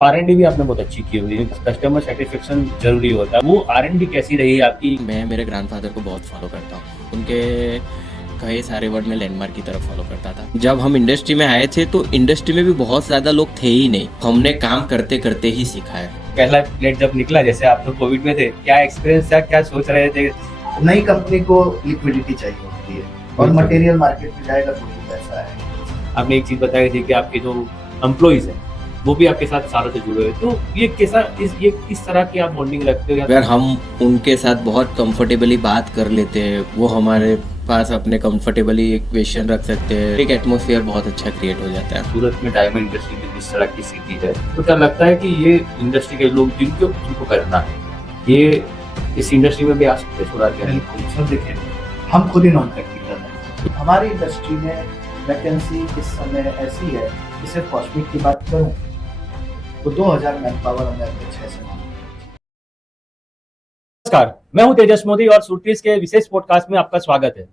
R&D भी आपने बहुत अच्छी की हुई है, कस्टमर सेटिस्फेक्शन जरूरी होता है। वो R&D कैसी रही आपकी? मैं मेरे ग्रैंडफादर को बहुत फॉलो करता हूँ। उनके कई सारे वर्ड में लैंडमार्क की तरफ फॉलो करता था। जब हम इंडस्ट्री में आए थे तो इंडस्ट्री में भी बहुत ज़्यादा लोग थे ही नहीं। हमने काम करते करते ही सीखा है। पहला प्लेट जब निकला, जैसे आप तो कोविड में थे, क्या एक्सपीरियंस था, क्या सोच रहे थे? नई कंपनी को लिक्विडिटी चाहिए होती है और मटेरियल मार्केट में जाएगा तो ही पैसा है। आपने एक चीज बताई थी कि आपके जो एम्प्लॉइज हैं वो भी आपके साथ सालों से जुड़े हुए हैं। तो ये कैसा ये किस तरह की आप बॉन्डिंग रखते हो? अगर हम उनके साथ बहुत कंफर्टेबली बात कर लेते हैं, वो हमारे पास अपने कंफर्टेबली क्वेश्चन रख सकते हैं, एक एटमोसफियर बहुत अच्छा क्रिएट हो जाता है। सूरत में डायमंड इंडस्ट्री में जिस तरह की स्थिति है, तो क्या लगता है कि ये इंडस्ट्री के लोग जिनको करना है, ये इस इंडस्ट्री में भी आ सकते हैं? सूरत के बिल्कुल सर, देखिए हम खुद ही नॉन टेक्निकल हैं। हमारी इंडस्ट्री में वैकेंसी इस समय ऐसी है कि सिर्फ कॉस्मिक की बात करूं तो 2000 मैन पावर हमें अगले 6 से 9 नमस्कार, मैं हूं तेजस मोदी और सुरतीस के विशेष पॉडकास्ट में आपका स्वागत है।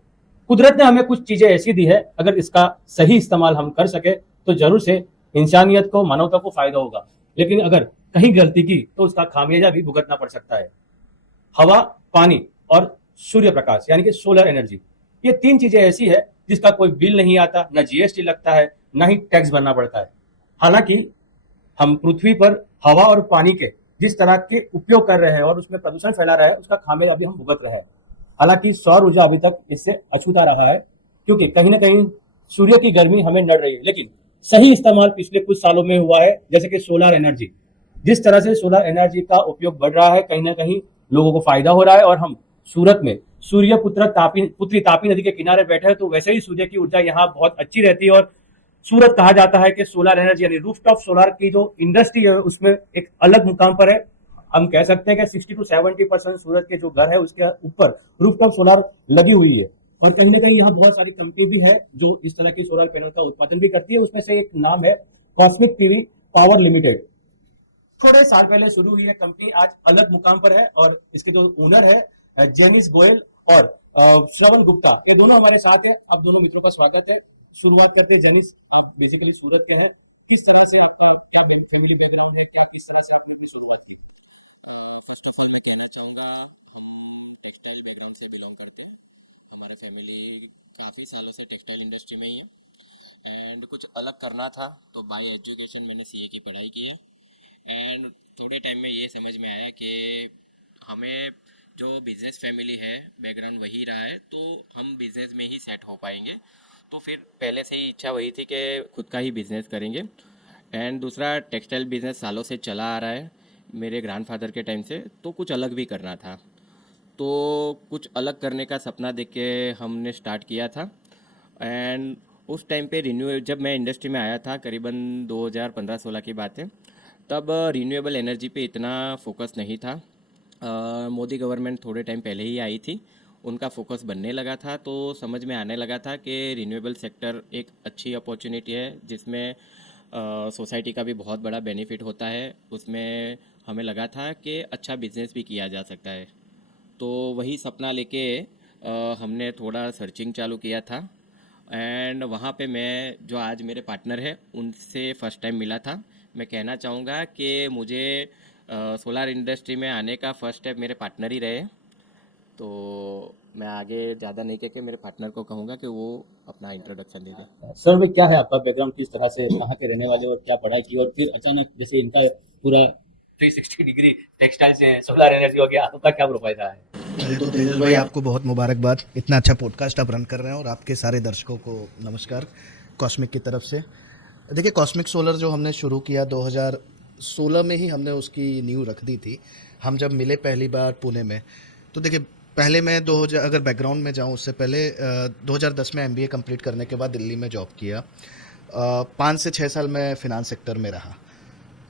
कुदरत ने हमें कुछ चीजें ऐसी दी है, अगर इसका सही इस्तेमाल हम कर सके तो जरूर से इंसानियत को, मानवता को फायदा होगा। लेकिन अगर कहीं गलती की तो उसका खामियाजा भी भुगतना पड़ सकता है। हवा, पानी और सूर्य प्रकाश यानी कि सोलर एनर्जी, ये तीन चीजें ऐसी है जिसका कोई बिल नहीं आता, न जीएसटी लगता है, न ही टैक्स भरना पड़ता है। हालांकि हम पृथ्वी पर हवा और पानी के जिस तरह के उपयोग कर रहे हैं और उसमें प्रदूषण फैला रहा है, उसका खामियाजा अभी हम भुगत रहे हैं। हालांकि सौर ऊर्जा अभी तक इससे अछूता रहा है, क्योंकि कहीं ना कहीं सूर्य की गर्मी हमें नड़ रही है। लेकिन सही इस्तेमाल पिछले कुछ सालों में हुआ है, जैसे कि सोलर एनर्जी। जिस तरह से सोलर एनर्जी का उपयोग बढ़ रहा है, कहीं ना कहीं लोगों को फायदा हो रहा है। और हम सूरत में सूर्य पुत्री तापी नदी के किनारे बैठे हैं, तो वैसे ही सूर्य की ऊर्जा यहाँ बहुत अच्छी रहती है। और सूरत कहा जाता है कि सोलर एनर्जी यानी रूफटॉप सोलर की जो इंडस्ट्री है उसमें एक अलग मुकाम पर है। हम कह सकते हैं कि 60 to 70% सूरत के जो घर है उसके ऊपर रूफटॉप सोलर लगी हुई है। और कहीं ना कहीं यहाँ बहुत सारी कंपनी भी है जो इस तरह की सोलर पैनल का उत्पादन भी करती है। उसमें से एक नाम है कॉस्मिक टीवी पावर लिमिटेड। थोड़े साल पहले शुरू हुई है कंपनी, आज अलग मुकाम पर है। और इसके जो ओनर है जेनिस गोयल और श्रवण गुप्ता, ये दोनों हमारे साथ है। अब दोनों मित्रों का स्वागत है। शुरुआत करते हैं। जेनिस, आप बेसिकली सूरत के हैं, किस तरह से आपका क्या फैमिली बैकग्राउंड है, क्या किस तरह से आपने अपनी शुरुआत की? फर्स्ट ऑफ ऑल मैं कहना चाहूँगा, हम टेक्सटाइल बैकग्राउंड से बिलोंग करते हैं। हमारे फैमिली काफ़ी सालों से टेक्सटाइल इंडस्ट्री में ही है। एंड कुछ अलग करना था तो बाय एजुकेशन मैंने सीए की पढ़ाई की है। एंड थोड़े टाइम में ये समझ में आया कि हमें जो बिज़नेस फैमिली है, बैकग्राउंड वही रहा है, तो हम बिज़नेस में ही सेट हो पाएंगे। तो फिर पहले से ही इच्छा वही थी कि खुद का ही बिज़नेस करेंगे। एंड दूसरा, टेक्सटाइल बिज़नेस सालों से चला आ रहा है मेरे ग्रैंडफादर के टाइम से, तो कुछ अलग भी करना था। तो कुछ अलग करने का सपना देख के हमने स्टार्ट किया था। एंड उस टाइम पे जब मैं इंडस्ट्री में आया था, करीबन 2015-16 की बात है, तब रिन्यूएबल एनर्जी पे इतना फोकस नहीं था। मोदी गवर्नमेंट थोड़े टाइम पहले ही आई थी, उनका फोकस बनने लगा था, तो समझ में आने लगा था कि रिन्यूएबल सेक्टर एक अच्छी अपॉर्चुनिटी है, जिसमें सोसाइटी का भी बहुत बड़ा बेनिफिट होता है। उसमें हमें लगा था कि अच्छा बिजनेस भी किया जा सकता है। तो वही सपना लेके हमने थोड़ा सर्चिंग चालू किया था। एंड वहाँ पे मैं, जो आज मेरे पार्टनर है, उनसे फ़र्स्ट टाइम मिला था। मैं कहना चाहूँगा कि मुझे सोलर इंडस्ट्री में आने का फर्स्ट स्टेप मेरे पार्टनर ही रहे। तो मैं आगे ज़्यादा नहीं कह के मेरे पार्टनर को कहूँगा कि वो अपना इंट्रोडक्शन दे दे। सर भाई, क्या है आपका बैकग्राउंड, किस तरह से, कहाँ के रहने वाले और क्या पढ़ाई की, और फिर अचानक जैसे इनका पूरा 360 डिग्री टेक्सटाइल से सोलर एनर्जी हो गया, आपका क्या प्रोफाइल रहा है? पहले तो तेजस भाई आपको बहुत मुबारकबाद, इतना अच्छा पॉडकास्ट आप रन कर रहे हैं और आपके सारे दर्शकों को नमस्कार कॉस्मिक की तरफ से। देखिए, कॉस्मिक सोलर जो हमने शुरू किया 2016 में ही हमने उसकी नींव रख दी थी। हम जब मिले पहली बार पुणे में, तो देखिए पहले मैं 2000, अगर बैकग्राउंड में जाऊं उससे पहले 2010 में एमबीए कंप्लीट करने के बाद दिल्ली में जॉब किया। 5 से 6 साल मैं फिनांस सेक्टर में रहा।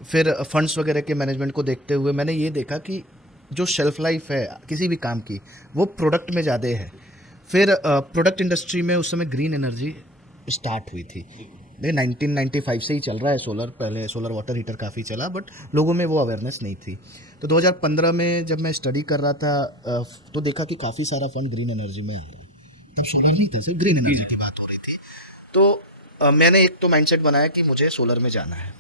फिर फंड्स वगैरह के मैनेजमेंट को देखते हुए मैंने ये देखा कि जो शेल्फ लाइफ है किसी भी काम की, वो प्रोडक्ट में ज़्यादा है। फिर प्रोडक्ट इंडस्ट्री में उस समय ग्रीन एनर्जी स्टार्ट हुई थी। देखिए 1995 से ही चल रहा है सोलर, पहले सोलर वाटर हीटर काफ़ी चला, बट लोगों में वो अवेयरनेस नहीं थी। तो 2015 में जब मैं स्टडी कर रहा था, तो देखा कि काफ़ी सारा फंड ग्रीन एनर्जी में है। तब सोलर नहीं थे, सिर्फ ग्रीन एनर्जी की बात हो रही थी। तो मैंने एक तो माइंडसेट बनाया कि मुझे सोलर में जाना है।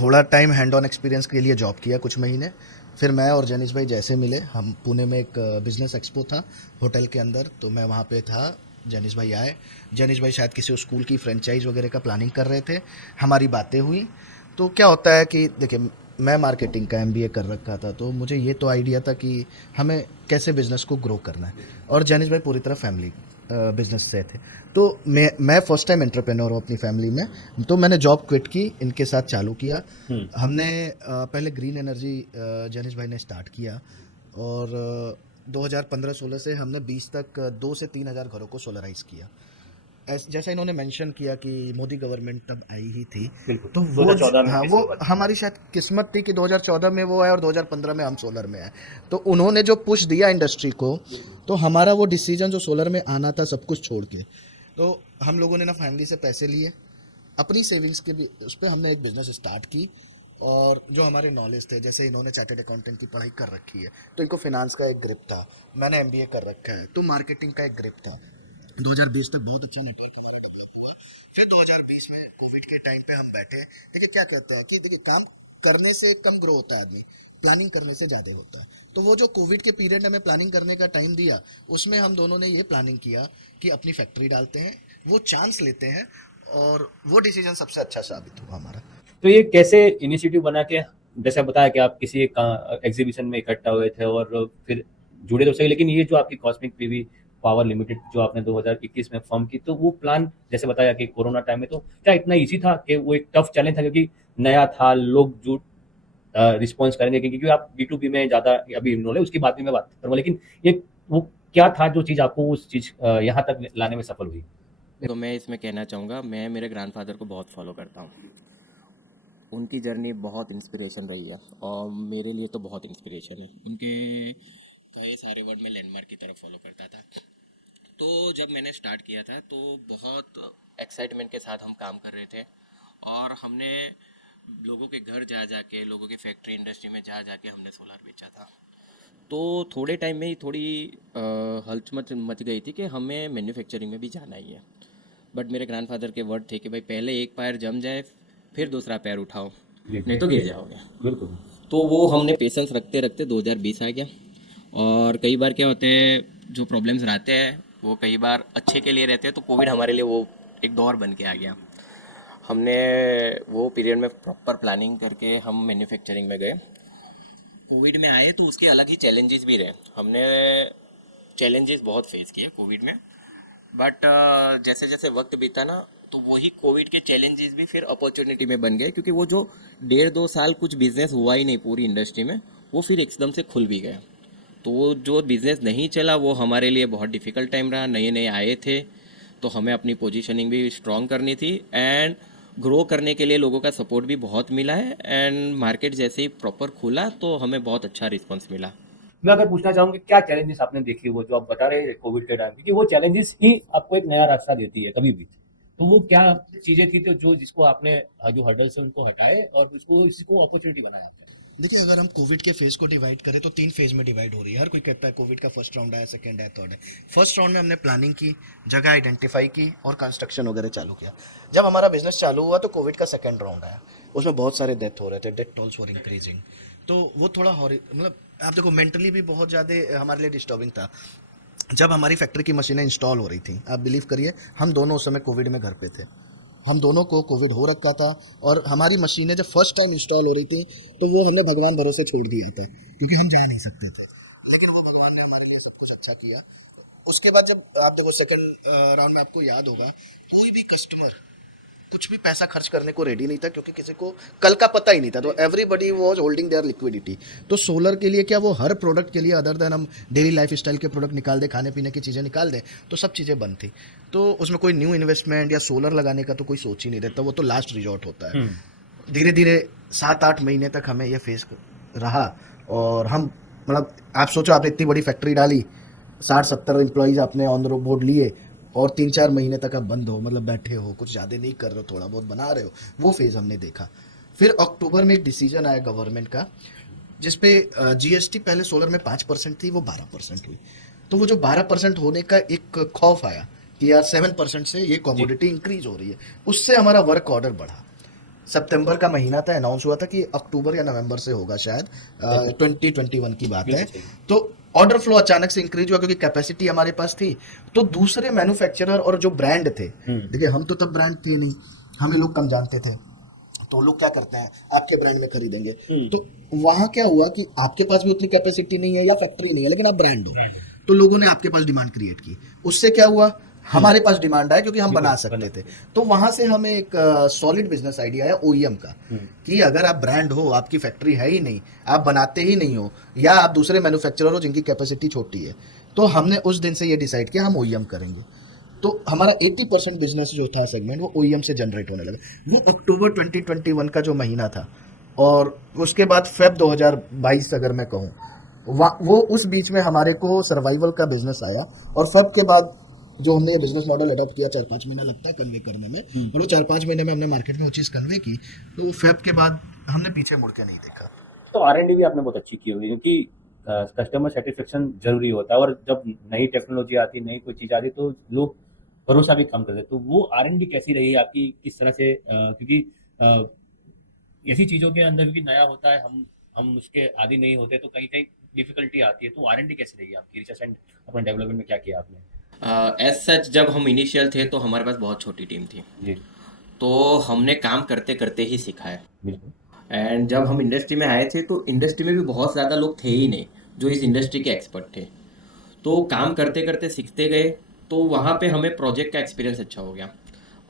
थोड़ा टाइम हैंड ऑन एक्सपीरियंस के लिए जॉब किया कुछ महीने, फिर मैं और जैनिश भाई जैसे मिले, हम पुणे में एक बिजनेस एक्सपो था होटल के अंदर, तो मैं वहाँ पे था, जैनिश भाई आए। जैनिश भाई शायद किसी स्कूल की फ्रेंचाइज वगैरह का प्लानिंग कर रहे थे, हमारी बातें हुई। तो क्या होता है कि देखिए, मैं मार्केटिंग का एमबीए कर रखा था, तो मुझे ये तो आइडिया था कि हमें कैसे बिज़नेस को ग्रो करना है, और जैनिश भाई पूरी तरह फैमिली बिजनेस से थे। तो मैं फर्स्ट टाइम एंटरप्रेन्योर हूँ अपनी फैमिली में, तो मैंने जॉब क्विट की, इनके साथ चालू किया। हमने पहले ग्रीन एनर्जी जैनिश भाई ने स्टार्ट किया, और 2015-16 से हमने 20 तक 2 से 3 हज़ार घरों को सोलराइज किया। जैसा इन्होंने मेंशन किया कि मोदी गवर्नमेंट तब आई ही थी, बिल्कुल, तो वो 2014 में हाँ, किसी वो को हमारी शायद किस्मत थी कि 2014 में वो आए और 2015 में हम सोलर में आए। तो उन्होंने जो पुश दिया इंडस्ट्री को, तो हमारा वो डिसीजन जो सोलर में आना था सब कुछ छोड़ के, तो हम लोगों ने ना फैमिली से पैसे लिए, अपनी सेविंग्स के भी उस पर हमने एक बिजनेस स्टार्ट की। और जो हमारे नॉलेज थे, जैसे इन्होंने चार्टर्ड अकाउंटेंट की पढ़ाई कर रखी है, तो इनको फिनांस का एक ग्रिप था, मैंने एमबीए कर रखा है, तो मार्केटिंग का एक ग्रिप था। 2020 तक बहुत अच्छा नेटवर्क। फिर 2020 में कोविड के टाइम पे हम बैठे। देखिए क्या कहते हैं कि देखिए, काम करने से कम ग्रो होता है आदमी, प्लानिंग करने से ज़्यादा होता है। तो वो जो कोविड के पीरियड में प्लानिंग करने का टाइम दिया, उसमें हम दोनों ने ये प्लानिंग किया कि अपनी फैक्ट्री डालते हैं, वो चांस लेते हैं, और वो डिसीजन सबसे अच्छा साबित हुआ हमारा। तो ये कैसे इनिशिएटिव बना के, जैसे बताया कि आप किसी एग्जीबिशन में इकट्ठा हुए थे और फिर जुड़े तो सही, लेकिन ये जो आपकी कॉस्मिक पीवी पावर लिमिटेड जो आपने 2021 में फॉर्म की, तो वो प्लान जैसे बताया कि कोरोना टाइम में, तो क्या इतना इजी था कि वो एक टफ चैलेंज था क्योंकि नया था, लोग जो रिस्पॉन्स करेंगे, क्योंकि आप B2B में ज़्यादा अभी इन्वॉल्व है, उसकी बात भी मैं बात करूँगा, लेकिन ये वो क्या था जो चीज़ आपको उस चीज़ यहाँ तक लाने में सफल हुई? तो मैं इसमें कहना चाहूँगा, मैं मेरे ग्रैंडफादर को बहुत फॉलो करता हूँ। उनकी जर्नी बहुत इंस्पिरेशन रही है और मेरे लिए तो बहुत इंस्पिरेशन है। उनके कई सारे वर्ड में लैंडमार्क की तरफ फॉलो करता था। तो जब मैंने स्टार्ट किया था तो बहुत एक्साइटमेंट के साथ हम काम कर रहे थे, और हमने लोगों के घर जा जाके, लोगों के फैक्ट्री इंडस्ट्री में जा जाके हमने सोलार बेचा था। तो थोड़े टाइम में ही थोड़ी हलचमच मच गई थी कि हमें मैन्युफैक्चरिंग में भी जाना ही है। बट मेरे ग्रैंडफादर के वर्ड थे कि भाई पहले एक पैर जम जाए फिर दूसरा पैर उठाओ, नहीं तो गिर जाओगे। बिल्कुल। तो वो हमने पेशेंस रखते रखते 2020 आ गया। और कई बार क्या होते हैं, जो प्रॉब्लम्स रहते हैं वो कई बार अच्छे के लिए रहते हैं, तो कोविड हमारे लिए वो एक दौर बन के आ गया। हमने वो पीरियड में प्रॉपर प्लानिंग करके हम मैन्युफैक्चरिंग में गए। कोविड में आए तो उसके अलग ही चैलेंजेस भी रहे। हमने चैलेंजेस बहुत फेस किए कोविड में, बट जैसे जैसे वक्त बीता ना, तो वही कोविड के चैलेंजेस भी फिर अपॉर्चुनिटी में बन गए, क्योंकि वो जो 1.5-2 साल कुछ बिजनेस हुआ ही नहीं पूरी इंडस्ट्री में, वो फिर एकदम से खुल भी गया। तो वो जो बिज़नेस नहीं चला वो हमारे लिए बहुत डिफ़िकल्ट टाइम रहा। नए नए आए थे, तो हमें अपनी पोजीशनिंग भी स्ट्रॉन्ग करनी थी, एंड ग्रो करने के लिए लोगों का सपोर्ट भी बहुत मिला है। एंड मार्केट जैसे ही प्रॉपर खुला तो हमें बहुत अच्छा रिस्पॉन्स मिला। मैं अगर पूछना चाहूंगी क्या चैलेंजेस आपने देखी, वो जो आप बता रहे हैं कोविड के टाइम, क्योंकि वो चैलेंजेस ही आपको एक नया रास्ता देती है कभी भी, तो वो क्या चीजें थी तो जो जिसको आपने जो हर्डल्स है उनको हटाए और इसको अपॉर्चुनिटी बनाया आपने? देखिए, अगर हम कोविड के फेज को डिवाइड करें तो 3 फेज में डिवाइड हो रही है। हर कोई कहता है कोविड का फर्स्ट राउंड आया, सेकंड है, थर्ड है। फर्स्ट राउंड में हमने प्लानिंग की, जगह आइडेंटिफाई की और कंस्ट्रक्शन वगैरह चालू किया। जब हमारा बिजनेस चालू हुआ तो कोविड का सेकंड राउंड आया, उसमें बहुत सारे डेथ हो रहे थे, डेथ टोल्स वर इंक्रीजिंग। तो वो थोड़ा मतलब आप देखो, मेंटली भी बहुत ज़्यादा हमारे लिए डिस्टर्बिंग था। जब हमारी फैक्ट्री की मशीनें इंस्टॉल हो रही थी, आप बिलीव करिए, हम दोनों उस समय कोविड में घर पे थे, हम दोनों को कोविड हो रखा था, और हमारी मशीनें जब फर्स्ट टाइम इंस्टॉल हो रही थी तो वो हमने भगवान भरोसे छोड़ दिया था, क्योंकि हम जा नहीं सकते थे। लेकिन वो भगवान ने हमारे लिए सब कुछ अच्छा किया। उसके बाद जब आप देखो सेकंड राउंड में, आपको याद होगा, कोई भी कस्टमर कुछ भी पैसा खर्च करने को रेडी नहीं था, क्योंकि किसी को कल का पता ही नहीं था, तो everybody was holding their liquidity. तो सोलर के लिए क्या, वो हर प्रोडक्ट के लिए अदर देन हम डेली लाइफ स्टाइल के प्रोडक्ट निकाल दें, खाने पीने की चीज़ें निकाल दें, तो सब चीज़ें बंद थी। तो उसमें कोई न्यू इन्वेस्टमेंट या सोलर लगाने का तो कोई सोच ही नहीं रहता, वो तो लास्ट रिजॉर्ट होता है। धीरे धीरे 7-8 महीने तक हमें ये फेस रहा, और हम मतलब आप सोचो, आपने इतनी बड़ी फैक्ट्री डाली, 60-70 एम्प्लॉयज़ आपने ऑन द बोर्ड लिए, और 3-4 महीने तक आप बंद हो, मतलब बैठे हो, कुछ ज़्यादा नहीं कर रहे हो, थोड़ा बहुत बना रहे हो, वो फेज़ हमने देखा। फिर अक्टूबर में एक डिसीजन आया गवर्नमेंट का, जिसपे जीएसटी पहले सोलर में 5% थी, वो 12% हुई। तो वो जो 12% होने का एक खौफ आया कि यार 7% से ये कमोडिटी इंक्रीज हो रही है, उससे हमारा वर्क ऑर्डर बढ़ा। सितंबर का महीना था, अनाउंस हुआ था कि अक्टूबर या नवंबर से होगा शायद, 2021 की बात है। बिल्कुल सही। तो ऑर्डर फ्लो अचानक से इंक्रीज हुआ क्योंकि कैपेसिटी हमारे पास थी। तो दूसरे मैन्युफैक्चरर और जो ब्रांड थे, देखिए हम तो तब ब्रांड थे नहीं, हमें लोग कम जानते थे, तो लोग क्या करते हैं आपके ब्रांड में खरीदेंगे। तो वहां क्या हुआ कि आपके पास भी उतनी कैपेसिटी नहीं है या फैक्ट्री नहीं है, लेकिन आप ब्रांड हो, तो लोगों ने आपके पास डिमांड क्रिएट की। उससे क्या हुआ, हमारे पास डिमांड आया क्योंकि हम बना सकते थे। तो वहां से हमें एक सॉलिड बिजनेस आइडिया आया ओईएम का, कि अगर आप ब्रांड हो, आपकी फैक्ट्री है ही नहीं, आप बनाते ही नहीं हो, या आप दूसरे मैन्युफैक्चरर हो जिनकी कैपेसिटी छोटी है, तो हमने उस दिन से ये डिसाइड किया हम ओईएम करेंगे। तो हमारा 80% बिजनेस जो था सेगमेंट वो ओईएम से जनरेट होने लगा। वो अक्टूबर 2021 का जो महीना था, और उसके बाद फेब 2022 अगर मैं कहूँ, वो उस बीच में हमारे को सर्वाइवल का बिजनेस आया। और फेब के बाद जो हमने ये बिजनेस मॉडल अडॉप्ट किया, 4-5 महीना लगता है कन्वे करने में, और वो 4-5 महीने में हमने मार्केट में वो चीज़ कन्वे की, तो फेब के बाद हमने पीछे मुड़ के नहीं देखा। तो R&D भी आपने बहुत अच्छी की होगी, क्योंकि कस्टमर सेटिस्फेक्शन जरूरी होता है, और जब नई टेक्नोलॉजी आती, नई कोई चीज आती, तो लोग भरोसा भी कम करते। तो वो R&D कैसी रही आपकी, किस तरह से, क्योंकि ऐसी चीजों के अंदर क्योंकि नया होता है, हम उसके आदी नहीं होते, तो कहीं कहीं डिफिकल्टी आती है। तो R&D कैसी रही आपकी, रिसर्च एंड अपने डेवलपमेंट में क्या किया आपने? एज सच जब हम इनिशियल थे तो हमारे पास बहुत छोटी टीम थी, जी तो हमने काम करते करते ही सीखा है। बिल्कुल। एंड जब हम इंडस्ट्री में आए थे तो इंडस्ट्री में भी बहुत ज़्यादा लोग थे ही नहीं जो इस इंडस्ट्री के एक्सपर्ट थे, तो काम करते करते सीखते गए, तो वहाँ पे हमें प्रोजेक्ट का एक्सपीरियंस अच्छा हो गया।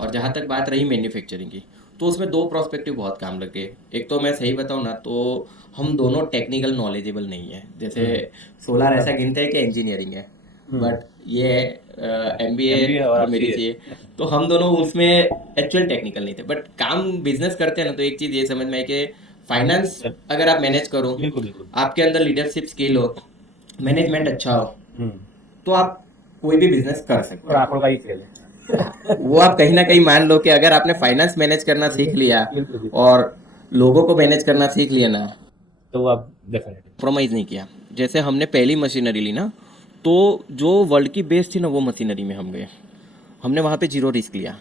और जहाँ तक बात रही मैन्युफैक्चरिंग की, तो उसमें दो प्रोस्पेक्टिव बहुत काम लग गए। एक तो मैं सही बताऊँ ना, तो हम दोनों टेक्निकल नॉलेजेबल नहीं है। जैसे सोलार ऐसा गिनते हैं कि इंजीनियरिंग है, बट ये एमबीए MBA और और आप मेरी CA। सीए, तो हम दोनों उसमें एक्चुअल टेक्निकल नहीं थे। बट काम बिजनेस करते हैं ना, तो एक चीज़ ये समझ में है कि फाइनेंस अगर आप मैनेज करो, बिल्कुल बिल्कुल। आपके अंदर लीडरशिप स्किल हो, मैनेजमेंट अच्छा हो, हम्म। तो आप कोई भी बिजनेस कर सकते और आंकड़ों का ही खेल है। हो। वो आप कहीं ना कहीं मान लो कि अगर आपने फाइनेंस मैनेज करना सीख लिया बिल्कुल बिल्कुल। और लोगों को मैनेज करना सीख लिया ना, तो आप डेफिनेटली। कॉम्प्रोमाइज़ नहीं किया। जैसे हमने पहली मशीनरी ली ना, तो जो वर्ल्ड की बेस थी ना, वो मशीनरी में हम गए, हमने वहाँ पे जीरो रिस्क लिया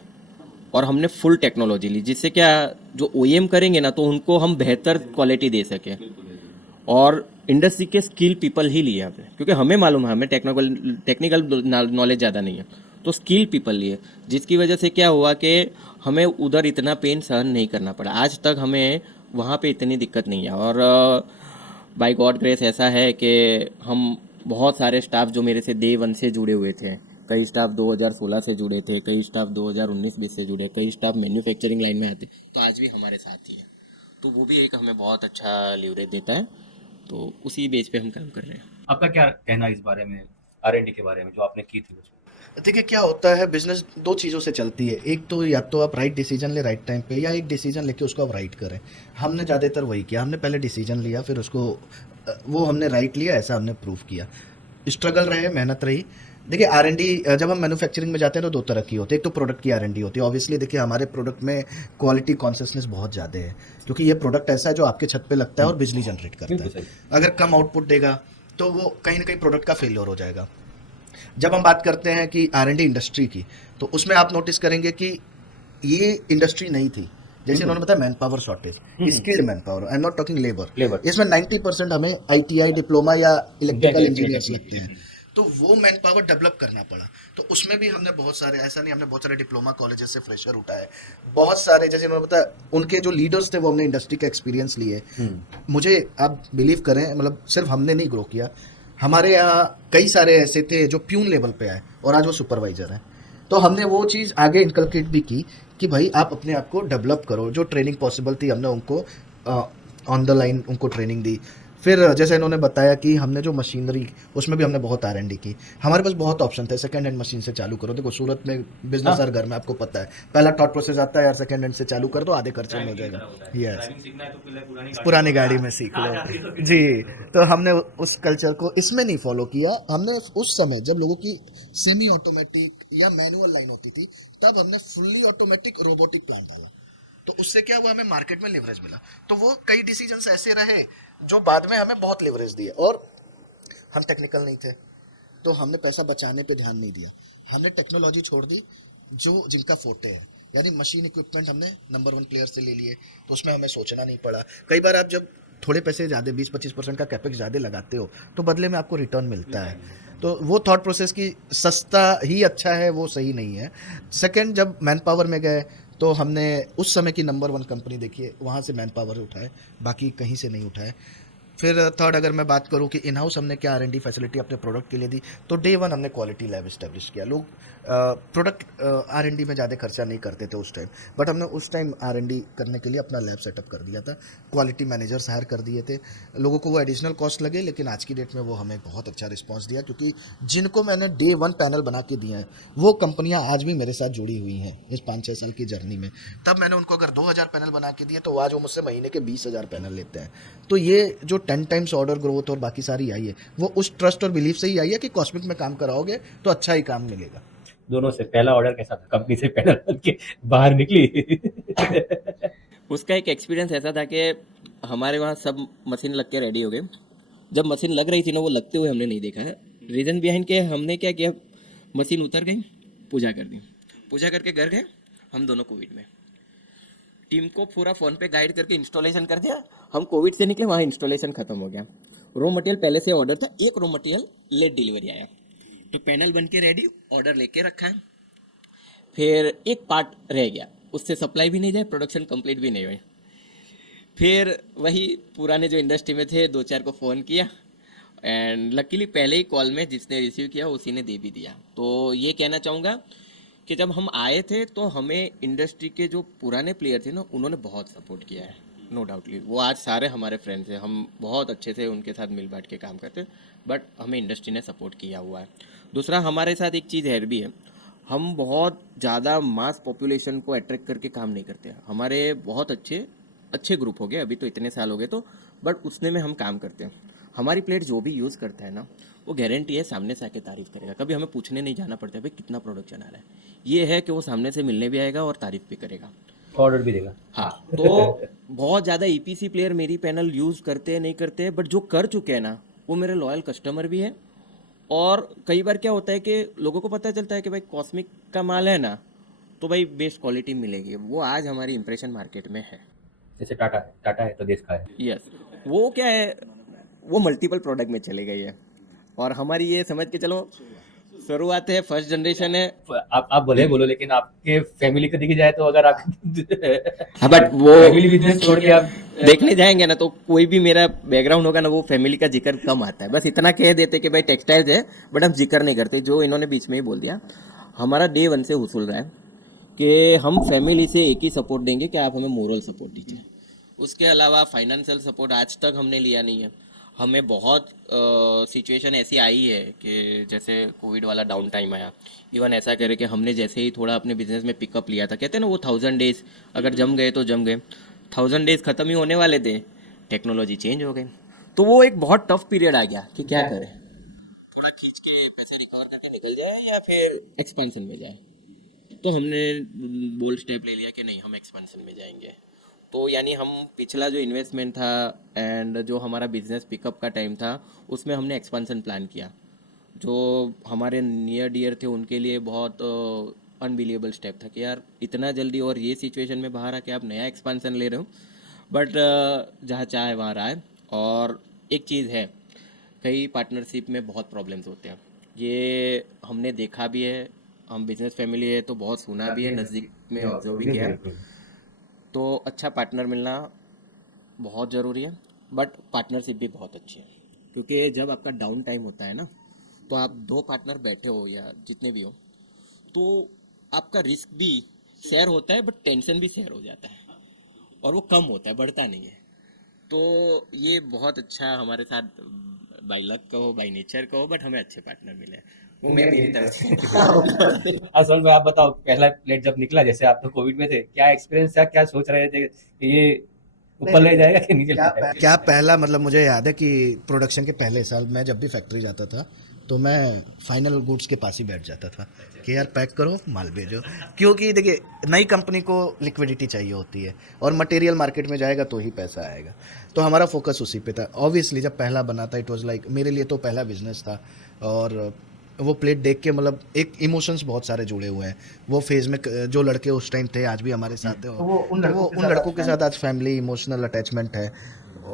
और हमने फुल टेक्नोलॉजी ली, जिससे क्या जो ओईएम करेंगे ना, तो उनको हम बेहतर क्वालिटी दे सकें। और इंडस्ट्री के स्किल पीपल ही लिए हमने, क्योंकि हमें मालूम है हमें टेक्निकल नॉलेज ज़्यादा नहीं है, तो स्किल पीपल लिए, जिसकी वजह से क्या हुआ कि हमें उधर इतना पेन सहन नहीं करना पड़ा। आज तक हमें वहाँ पे इतनी दिक्कत नहीं है। और बाय गॉड ग्रेस ऐसा है कि हम बहुत सारे स्टाफ जो मेरे से डे वन से जुड़े हुए थे, कई स्टाफ 2016 से जुड़े थे, कई स्टाफ 2019-20 से जुड़े, कई स्टाफ मैन्युफैक्चरिंग लाइन में आते, तो आज भी हमारे साथ ही है। तो वो भी एक हमें बहुत अच्छा लीवरेज देता है, तो उसी बेस पे हम काम कर रहे हैं। आपका क्या कहना है इस बारे में, R&D के बारे में जो आपने की थी उसमें? देखिए क्या होता है, बिजनेस दो चीज़ों से चलती है। एक तो या तो आप राइट डिसीजन ले राइट टाइम पे, या एक डिसीजन लेके उसको आप राइट करें। हमने ज़्यादातर वही किया, हमने पहले डिसीजन लिया, फिर उसको वो हमने राइट लिया, ऐसा हमने प्रूव किया। स्ट्रगल रहे, मेहनत रही। देखिए R&D जब हम मैन्युफैक्चरिंग में जाते हैं तो दो तरह की होती है। एक तो प्रोडक्ट की R&D होती है। ऑब्वियसली देखिए हमारे प्रोडक्ट में क्वालिटी कॉन्शियसनेस बहुत ज़्यादा है, क्योंकि ये प्रोडक्ट ऐसा है जो आपके छत पे लगता है और बिजली जनरेट करता बिल्कुल है। सही। अगर कम आउटपुट देगा तो वो कहीं ना कहीं प्रोडक्ट का फेलियर हो जाएगा। जब हम बात करते हैं कि R&D इंडस्ट्री की, तो उसमें आप नोटिस करेंगे कि ये इंडस्ट्री नहीं थी। जैसे उन्होंने बताया man power shortage, skilled man power, I am not talking labour. इसमें 90% हमें ITI डिप्लोमा या इलेक्ट्रिकल इंजीनियर्स लगते हैं, तो वो मैन पावर डेवलप करना पड़ा। तो उसमें भी हमने बहुत सारे, ऐसा नहीं हमने बहुत सारे डिप्लोमा कॉलेजेस से फ्रेशर उठाए, बहुत सारे, जैसे उन्होंने बताया उनके जो लीडर्स थे वो हमने इंडस्ट्री का एक्सपीरियंस लिए। मुझे आप बिलीव करें, मतलब सिर्फ हमने नहीं ग्रो किया, हमारे यहाँ कई सारे ऐसे थे जो प्यून लेवल पे आए और आज वो सुपरवाइजर हैं। तो हमने वो चीज़ आगे इनकलकेट भी की कि भाई आप अपने आप को डेवलप करो। जो ट्रेनिंग पॉसिबल थी हमने उनको ऑन द लाइन उनको ट्रेनिंग दी। फिर जैसे इन्होंने बताया कि हमने जो मशीनरी, उसमें भी हमने बहुत R&D की। हमारे पास बहुत ऑप्शन थे, सेकंड हैंड मशीन से चालू करो। देखो सूरत में बिजनेस हर घर में आपको पता है, पहला थॉट प्रोसेस आता है यार सेकंड हैंड से चालू कर दो, आधे खर्चे में हो जाएगा। यस, ड्राइविंग सीखना है तो पहले पुरानी गाड़ी में सीख लो जी। तो हमने उस कल्चर को इसमें नहीं फॉलो किया। हमने उस समय जब लोगों की सेमी ऑटोमेटिक या मैनुअल लाइन होती थी, तब हमने फुल्ली ऑटोमेटिक रोबोटिक प्लांट डाला। तो उससे क्या हुआ, हमें मार्केट में लेवरेज मिला। तो वो कई डिसीजंस ऐसे रहे जो बाद में हमें बहुत लेवरेज दिए। और हम टेक्निकल नहीं थे, तो हमने पैसा बचाने पे ध्यान नहीं दिया, हमने टेक्नोलॉजी छोड़ दी जो जिनका फोटे है। यानी मशीन इक्विपमेंट हमने नंबर 1 प्लेयर से ले लिए, तो उसमें हमें सोचना नहीं पड़ा। कई बार आप जब थोड़े पैसे ज़्यादा 20-25% का कैपेक्स ज़्यादा लगाते हो तो बदले में आपको रिटर्न मिलता है, तो वो थॉट प्रोसेस की सस्ता ही अच्छा है वो सही नहीं है। सेकंड, जब मैन पावर में गए तो हमने उस समय की नंबर 1 कंपनी देखी है, वहाँ से मैन पावर उठाए, बाकी कहीं से नहीं उठाए। फिर थर्ड, अगर मैं बात करूं कि इन हाउस हमने क्या R&D फैसिलिटी अपने प्रोडक्ट के लिए दी, तो डे 1 हमने क्वालिटी लैब इस्टेब्लिश किया। लोग प्रोडक्ट R&D में ज़्यादा खर्चा नहीं करते थे उस टाइम, बट हमने उस टाइम R&D करने के लिए अपना लैब सेटअप कर दिया था, क्वालिटी मैनेजर्स हायर कर दिए थे। लोगों को वो एडिशनल कॉस्ट लगे, लेकिन आज की डेट में वो हमें बहुत अच्छा रिस्पॉन्स दिया, क्योंकि जिनको मैंने डे 1 पैनल बना के दिए हैं वो कंपनियां आज भी मेरे साथ जुड़ी हुई हैं इस 5-6 साल की जर्नी में। तब मैंने उनको अगर 2000 पैनल बना के दिए, तो आज वो मुझसे महीने के 20,000 पैनल लेते हैं। तो ये जो 10 टाइम्स ऑर्डर ग्रोथ और बाकी सारी आई है, वो उस ट्रस्ट और बिलीफ से ही आई है कि कॉस्मिक में काम कराओगे तो अच्छा ही काम मिलेगा। दोनों से पहला ऑर्डर कैसा था, कंपनी से पैनल बन के बाहर निकली? उसका एक एक्सपीरियंस ऐसा था कि हमारे वहाँ सब मशीन लग के रेडी हो गए। जब मशीन लग रही थी ना, वो लगते हुए हमने नहीं देखा है। रीज़न बिहाइंड के हमने क्या किया, मशीन उतर गई, पूजा कर दी, पूजा करके घर गए। हम दोनों कोविड में, टीम को पूरा फ़ोन पे गाइड करके इंस्टॉलेशन कर दिया। हम कोविड से निकले, वहाँ इंस्टॉलेशन खत्म हो गया। रॉ मटेरियल पहले से ऑर्डर था, एक रॉ मटेरियल लेट डिलीवरी आया, तो पैनल बन के रेडी, ऑर्डर लेके रखा है। फिर एक पार्ट रह गया, उससे सप्लाई भी नहीं जाए, प्रोडक्शन कंप्लीट भी नहीं हुई। फिर वही पुराने जो इंडस्ट्री में थे, 2-4 को फ़ोन किया, एंड लकीली पहले ही कॉल में जिसने रिसीव किया उसी ने दे भी दिया। तो ये कहना चाहूँगा कि जब हम आए थे तो हमें इंडस्ट्री के जो पुराने प्लेयर थे ना, उन्होंने बहुत सपोर्ट किया है, नो डाउटली। वो आज सारे हमारे फ्रेंड्स हैं, हम बहुत अच्छे से उनके साथ मिल बांट के काम करते, बट हमें इंडस्ट्री ने सपोर्ट किया हुआ है। दूसरा, हमारे साथ एक चीज़ है भी है, हम बहुत ज़्यादा मास पॉपुलेशन को अट्रैक्ट करके काम नहीं करते। हमारे बहुत अच्छे ग्रुप हो गए, अभी तो इतने साल हो गए, तो बट उसने में हम काम करते हैं। हमारी प्लेट जो भी यूज़ करता है ना, वो गारंटी है सामने से आके तारीफ़ करेगा। कभी हमें पूछने नहीं जाना पड़ता है भाई कितना प्रोडक्शन आ रहा है। ये है कि वो सामने से मिलने भी आएगा और तारीफ़ भी करेगा। ऑर्डर भी देगा। हाँ, तो बहुत ज़्यादा EPC प्लेयर मेरी पैनल यूज़ करते हैं नहीं करते, बट जो कर चुके हैं ना, वो मेरे लॉयल कस्टमर भी है। और कई बार क्या होता है कि लोगों को पता चलता है कि भाई कॉस्मिक का माल है ना, तो भाई बेस्ट क्वालिटी मिलेगी। वो आज हमारी इंप्रेशन मार्केट में है। जैसे टाटा है तो देश का है। यस, वो क्या है, वो मल्टीपल प्रोडक्ट में चले गई है। और हमारी ये समझ के चलो, शुरुआत है, फर्स्ट जनरेशन है। आप बोलो, लेकिन आपके फैमिली को देखी जाए तो अगर आप हाँ, बट वो फैमिली बिजनेस छोड़ के आप देखने जाएंगे ना, तो कोई भी मेरा बैकग्राउंड होगा ना, वो फैमिली का जिक्र कम आता है। बस इतना कह देते कि भाई टेक्सटाइल्स है, बट हम जिक्र नहीं करते। जो इन्होंने बीच में ही बोल दिया, हमारा डे 1 से हुसूल रहा है कि हम फैमिली से एक ही सपोर्ट देंगे कि आप हमें मोरल सपोर्ट दीजिए। उसके अलावा फाइनेंशियल सपोर्ट आज तक हमने लिया नहीं है। हमें बहुत सिचुएशन ऐसी आई है कि जैसे कोविड वाला डाउन टाइम आया, इवन ऐसा करे कि हमने जैसे ही थोड़ा अपने बिजनेस में पिकअप लिया था, कहते हैं ना वो 1000 डेज अगर जम गए तो जम गए, 1000 डेज ख़त्म ही होने वाले थे, टेक्नोलॉजी चेंज हो गई। तो वो एक बहुत टफ पीरियड आ गया कि क्या करें, थोड़ा खींच के पैसे रिकवर करके निकल जाए या फिर एक्सपेंशन में जाए। तो हमने बोल्ड स्टेप ले लिया कि नहीं, हम एक्सपेंशन में जाएंगे। तो यानी हम पिछला जो इन्वेस्टमेंट था एंड जो हमारा बिजनेस पिकअप का टाइम था, उसमें हमने एक्सपेंशन प्लान किया, जो हमारे नियर डियर थे उनके लिए बहुत अनबिलीवेबल स्टेप था कि यार इतना जल्दी और ये सिचुएशन में बाहर आके आप नया एक्सपेंशन ले रहे हो। बट जहाँ चाहे वहाँ रहा है। और एक चीज़ है, कई पार्टनरशिप में बहुत प्रॉब्लम्स होते हैं, ये हमने देखा भी है। हम बिजनेस फैमिली है तो बहुत सुना भी है, नज़दीक में ऑब्जर्व भी किया है। तो अच्छा पार्टनर मिलना बहुत ज़रूरी है, बट पार्टनरशिप भी बहुत अच्छी है, क्योंकि जब आपका डाउन टाइम होता है ना, तो आप 2 पार्टनर बैठे हो या जितने भी हो, तो आपका रिस्क भी शेयर होता है, बट टेंशन भी शेयर हो जाता है, और वो कम होता है, बढ़ता नहीं है। तो ये बहुत अच्छा हमारे साथ, बाई लक कहो बाई नेचर कहो, बट हमें अच्छे पार्टनर मिले। वो मैं मेरी तरफ से असल में आप बताओ, पहला प्लेट जब निकला, जैसे आप तो कोविड में थे, क्या एक्सपीरियंस था, क्या सोच रहे थे कि ये ऊपर ले जाएगा कि नीचे ले जाएगा? क्या पहला, मतलब मुझे याद है कि प्रोडक्शन के पहले साल मैं जब भी फैक्ट्री जाता था तो मैं फाइनल गुड्स के पास ही बैठ जाता था कि यार पैक करो, माल भेजो। क्योंकि देखिए, नई कंपनी को लिक्विडिटी चाहिए होती है और मटेरियल मार्केट में जाएगा तो ही पैसा आएगा। तो हमारा फोकस उसी पे था। ऑब्वियसली जब पहला बना था, इट वाज लाइक, मेरे लिए तो पहला बिजनेस था और वो प्लेट देख के मतलब एक इमोशंस बहुत सारे जुड़े हुए हैं। वो फेज में जो लड़के उस टाइम थे आज भी हमारे साथ हैं, तो वो उन तो वो लड़कों के उन साथ लड़कों आज के साथ आज फैमिली इमोशनल अटैचमेंट है।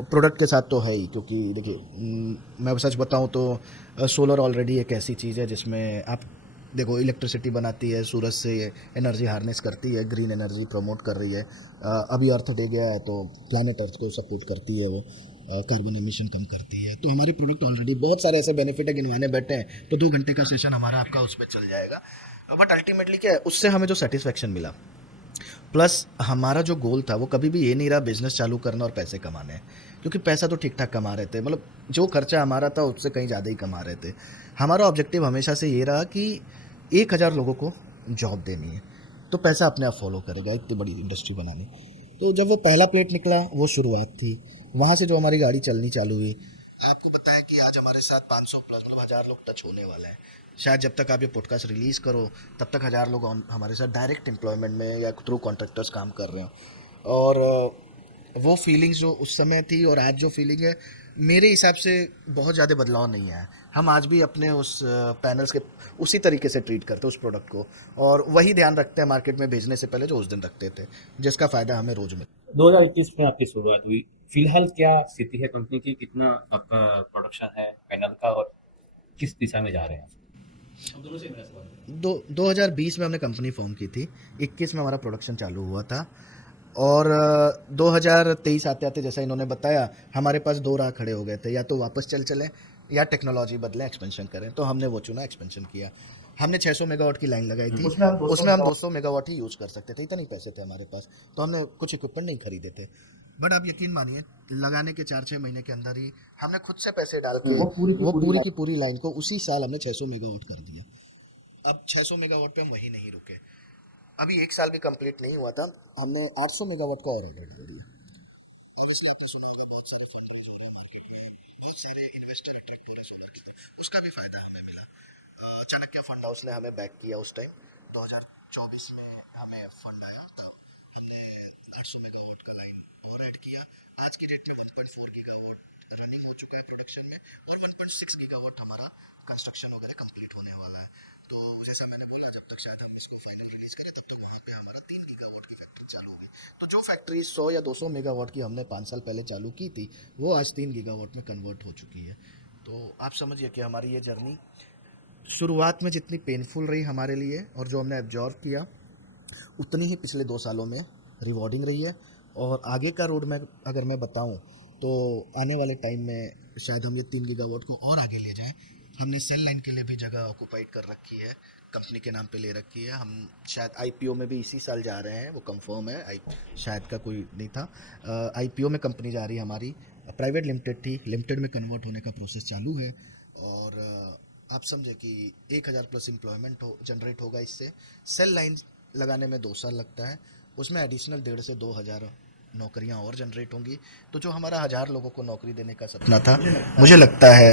प्रोडक्ट के साथ तो है ही, क्योंकि देखिए मैं सच बताऊं तो सोलर ऑलरेडी एक ऐसी चीज़ है जिसमें आप देखो इलेक्ट्रिसिटी बनाती है, सूरज से एनर्जी हार्नेस करती है, ग्रीन एनर्जी प्रमोट कर रही है। अभी अर्थ डे गया है तो प्लानट अर्थ को सपोर्ट करती है, वो कार्बन एमिशन कम करती है। तो हमारी प्रोडक्ट ऑलरेडी बहुत सारे ऐसे बेनिफिट है, गिनवाने बैठे हैं तो 2 घंटे का सेशन हमारा आपका उस पर चल जाएगा। बट अल्टीमेटली क्या है, उससे हमें जो सेटिस्फेक्शन मिला, प्लस हमारा जो गोल था वो कभी भी ये नहीं रहा बिजनेस चालू करना और पैसे कमाने हैं, क्योंकि पैसा तो ठीक ठाक कमा रहे थे, मतलब जो खर्चा हमारा था उससे कहीं ज़्यादा ही कमा रहे थे। हमारा ऑब्जेक्टिव हमेशा से ये रहा कि 1,000 लोगों को जॉब देनी है, तो पैसा अपने आप फॉलो करेगा, इतनी बड़ी इंडस्ट्री बनानी। तो जब वो पहला प्लेट निकला वो शुरुआत थी, वहाँ से जो हमारी गाड़ी चलनी चालू हुई। आपको पता है कि आज हमारे साथ 500 प्लस मतलब 1,000 लोग टच होने वाले हैं। शायद जब तक आप ये पॉडकास्ट रिलीज़ करो तब तक 1,000 लोग हमारे साथ डायरेक्ट एम्प्लॉयमेंट में या थ्रू कॉन्ट्रैक्टर्स काम कर रहे हो। और वो फीलिंग्स जो उस समय थी और आज जो फीलिंग है, मेरे हिसाब से बहुत ज़्यादा बदलाव नहीं आया। हम आज भी अपने उस पैनल्स के उसी तरीके से ट्रीट करते हैं उस प्रोडक्ट को, और वही ध्यान रखते हैं मार्केट में भेजने से पहले जो उस दिन रखते थे, जिसका फ़ायदा हमें रोज़ मिलता 2021 में आपकी शुरुआत हुई, फिलहाल क्या स्थिति है कंपनी की, कितना आपका प्रोडक्शन है पैनल का और किस दिशा में जा रहे हैं? हम दोनों से मेरा सवाल है। है। 2020 में हमने कंपनी फॉर्म की थी, 21 में हमारा प्रोडक्शन चालू हुआ था, और 2023 आते आते जैसा इन्होंने बताया हमारे पास 2 राह खड़े हो गए थे, या तो वापस चलें या टेक्नोलॉजी बदलें, एक्सपेंशन करें। तो हमने वो चुना, एक्सपेंशन किया। हमने 600 मेगावाट की लाइन लगाई थी, उसमें हम 200 मेगावाट ही यूज़ कर सकते थे, इतने ही पैसे थे हमारे पास, तो हमने कुछ इक्विपमेंट नहीं खरीदे थे। बट आप यकीन मानिए लगाने के 4-6 महीने के अंदर ही हमने खुद से पैसे डाल के वो पूरी की पूरी लाइन को उसी साल हमने 600 मेगावाट कर दिया। अब 600 मेगावाट पे हम वहीं नहीं रुके, अभी 1 साल भी कंप्लीट नहीं हुआ था, हमने 800 मेगावाट का और ऑर्डर दे दिया। इन्वेस्टर अट्रैक्ट हो रहे सोलर की तरफ, उसका भी फायदा हमें मिला। चाणक्य फंड हाउस ने हमें बैक किया उस टाइम, 2024 में हमें फंड आया था, हमने 800 मेगावाट का लाइन और ऐड किया। आज की डेट में 1.4 गीगावाट रनिंग हो चुका है प्रोडक्शन में, और 1.6 गीगावाट हमारा कंस्ट्रक्शन वगैरह कंप्लीट होने वाला है। तो जैसा मैंने बोला, जब तक शायद हम इसको फाइनल रिलीज करें तब तक में हमारा 3 गीगावाट की फैक्ट्री चालू होगी। तो जो फैक्ट्री 100 या 200 मेगावाट की हमने 5 साल पहले चालू की थी, वो आज 3 गीगावाट में कन्वर्ट हो चुकी है। तो आप समझिए कि हमारी ये जर्नी शुरुआत में जितनी पेनफुल रही हमारे लिए और जो हमने एब्जॉर्व किया, उतनी ही पिछले 2 सालों में रिवॉर्डिंग रही है। और आगे का रोड मैप अगर मैं बताऊं तो आने वाले टाइम में शायद हम ये 3 गीगावाट को और आगे ले जाएं। हमने सेल लाइन के लिए भी जगह ऑक्यूपाइड कर रखी है, कंपनी के नाम पे ले रखी है। हम शायद आईपीओ में भी इसी साल जा रहे हैं, वो कंफर्म है, शायद का कोई नहीं था। आईपीओ में कंपनी जा रही है हमारी, प्राइवेट लिमिटेड थी, लिमिटेड में कन्वर्ट होने का प्रोसेस चालू है। और आप समझे कि 1,000 प्लस एम्प्लॉयमेंट जनरेट होगा इससे। सेल लाइन लगाने में 2 साल लगता है, उसमें एडिशनल 1,500 से 2,000 नौकरियां और जनरेट होंगी। तो जो हमारा 1,000 लोगों को नौकरी देने का सपना था, मुझे लगता है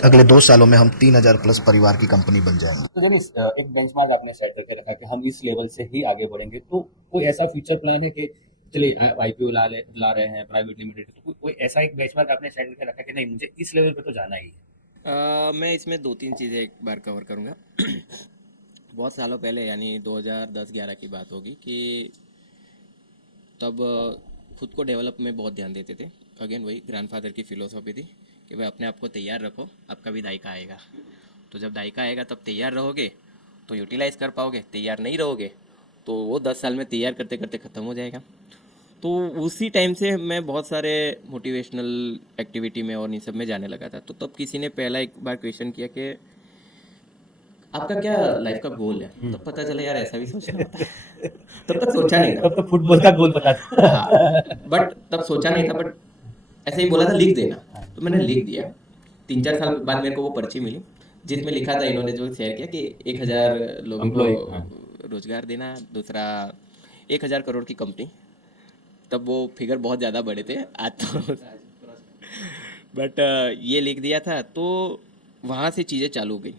अगले 2 सालों में हम 3,000 प्लस परिवार की कंपनी बन जाएंगे। तो जब एक बेंचमार्क आपने सेट करके रखा कि हम इस लेवल से ही आगे बढ़ेंगे, तो कोई ऐसा फ्यूचर प्लान है कि चलिए आईपीओ ला रहे हैं प्राइवेट लिमिटेड, तो कोई ऐसा एक बेंचमार्क आपने सेट करके रखा कि नहीं मुझे इस लेवल पे तो जाना ही है? मैं इसमें 2-3 चीज़ें एक बार कवर करूँगा। बहुत सालों पहले यानी 2010-11 की बात होगी कि तब खुद को डेवलप में बहुत ध्यान देते थे। अगेन वही ग्रैंडफादर की फ़िलोसॉफी थी कि भाई अपने आप को तैयार रखो, आपका भी दायका आएगा। तो जब दायका आएगा तब तैयार रहोगे तो यूटिलाइज़ कर पाओगे, तैयार नहीं रहोगे तो वो 10 साल में तैयार करते करते ख़त्म हो जाएगा। तो उसी टाइम से मैं बहुत सारे मोटिवेशनल एक्टिविटी में और इन सब में जाने लगा था। तो तब किसी ने पहला एक बार क्वेश्चन किया कि आपका क्या लाइफ का गोल है? तब पता चला यार ऐसा भी सोचना होता है। तब तक सोचा नहीं था। तब तो फुटबॉल का गोल पता था। हाँ, बट तब सोचा नहीं था, बट ऐसे ही बोला था लिख देना, तो मैंने लिख दिया। 3-4 साल बाद मेरे को वो पर्ची मिली जिसमें लिखा था, इन्होंने जो शेयर किया कि 1,000 लोगों को रोजगार देना, दूसरा 1,000 करोड़ की कंपनी। तब वो फिगर बहुत ज़्यादा बड़े थे, आज तो बट ये लिख दिया था। तो वहाँ से चीज़ें चालू हो गई।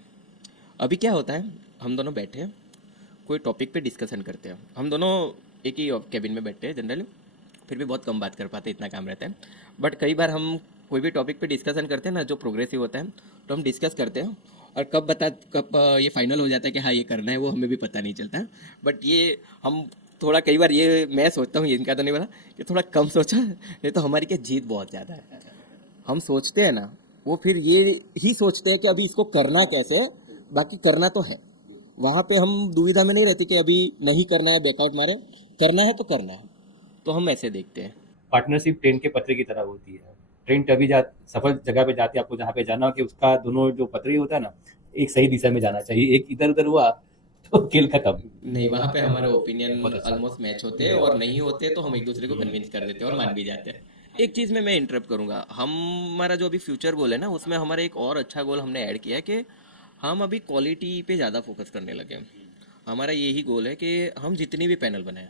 अभी क्या होता है, हम दोनों बैठे हैं, कोई टॉपिक पे डिस्कशन करते हैं। हम दोनों एक ही कैबिन में बैठते हैं जनरली, फिर भी बहुत कम बात कर पाते, इतना काम रहता है। बट कई बार हम कोई भी टॉपिक पे डिस्कशन करते हैं ना, जो प्रोग्रेसिव होता है, तो हम डिस्कस करते हैं और कब ये फाइनल हो जाता है कि हाँ ये करना है, वो हमें भी पता नहीं चलता। बट ये हम थोड़ा कई बार ये मैं सोचता हूँ, इनका तो नहीं पता, कि थोड़ा कम सोचा, नहीं तो हमारी क्या जीत बहुत ज़्यादा है। हम सोचते हैं ना, वो फिर ये ही सोचते हैं कि अभी इसको करना कैसे है, बाकी करना तो है। वहाँ पे हम दुविधा में नहीं रहते कि अभी नहीं करना है, बैकआउट मारे, करना है तो करना है। तो हम ऐसे देखते हैं। पार्टनरशिप ट्रेन के पटरी की तरह होती है। ट्रेन तभी सफल जगह पे जाती है, आपको जहाँ पे जाना हो कि उसका दोनों जो पटरी होता है ना, एक सही दिशा में जाना चाहिए। एक इधर उधर हुआ तो खेल खत्म। नहीं, वहाँ पे हमारे ओपिनियन बहुत अच्छा। ऑलमोस्ट मैच होते हैं, और नहीं होते तो हम एक दूसरे को कन्विंस कर देते हैं और मान भी जाते हैं। एक चीज़ में मैं इंटरप्ट करूँगा, हमारा जो अभी फ्यूचर गोल है ना, उसमें हमारा एक और अच्छा गोल हमने ऐड किया है कि हम अभी क्वालिटी पे ज़्यादा फोकस करने लगे हैं। हमारा यही गोल है कि हम जितनी भी पैनल बनाएं,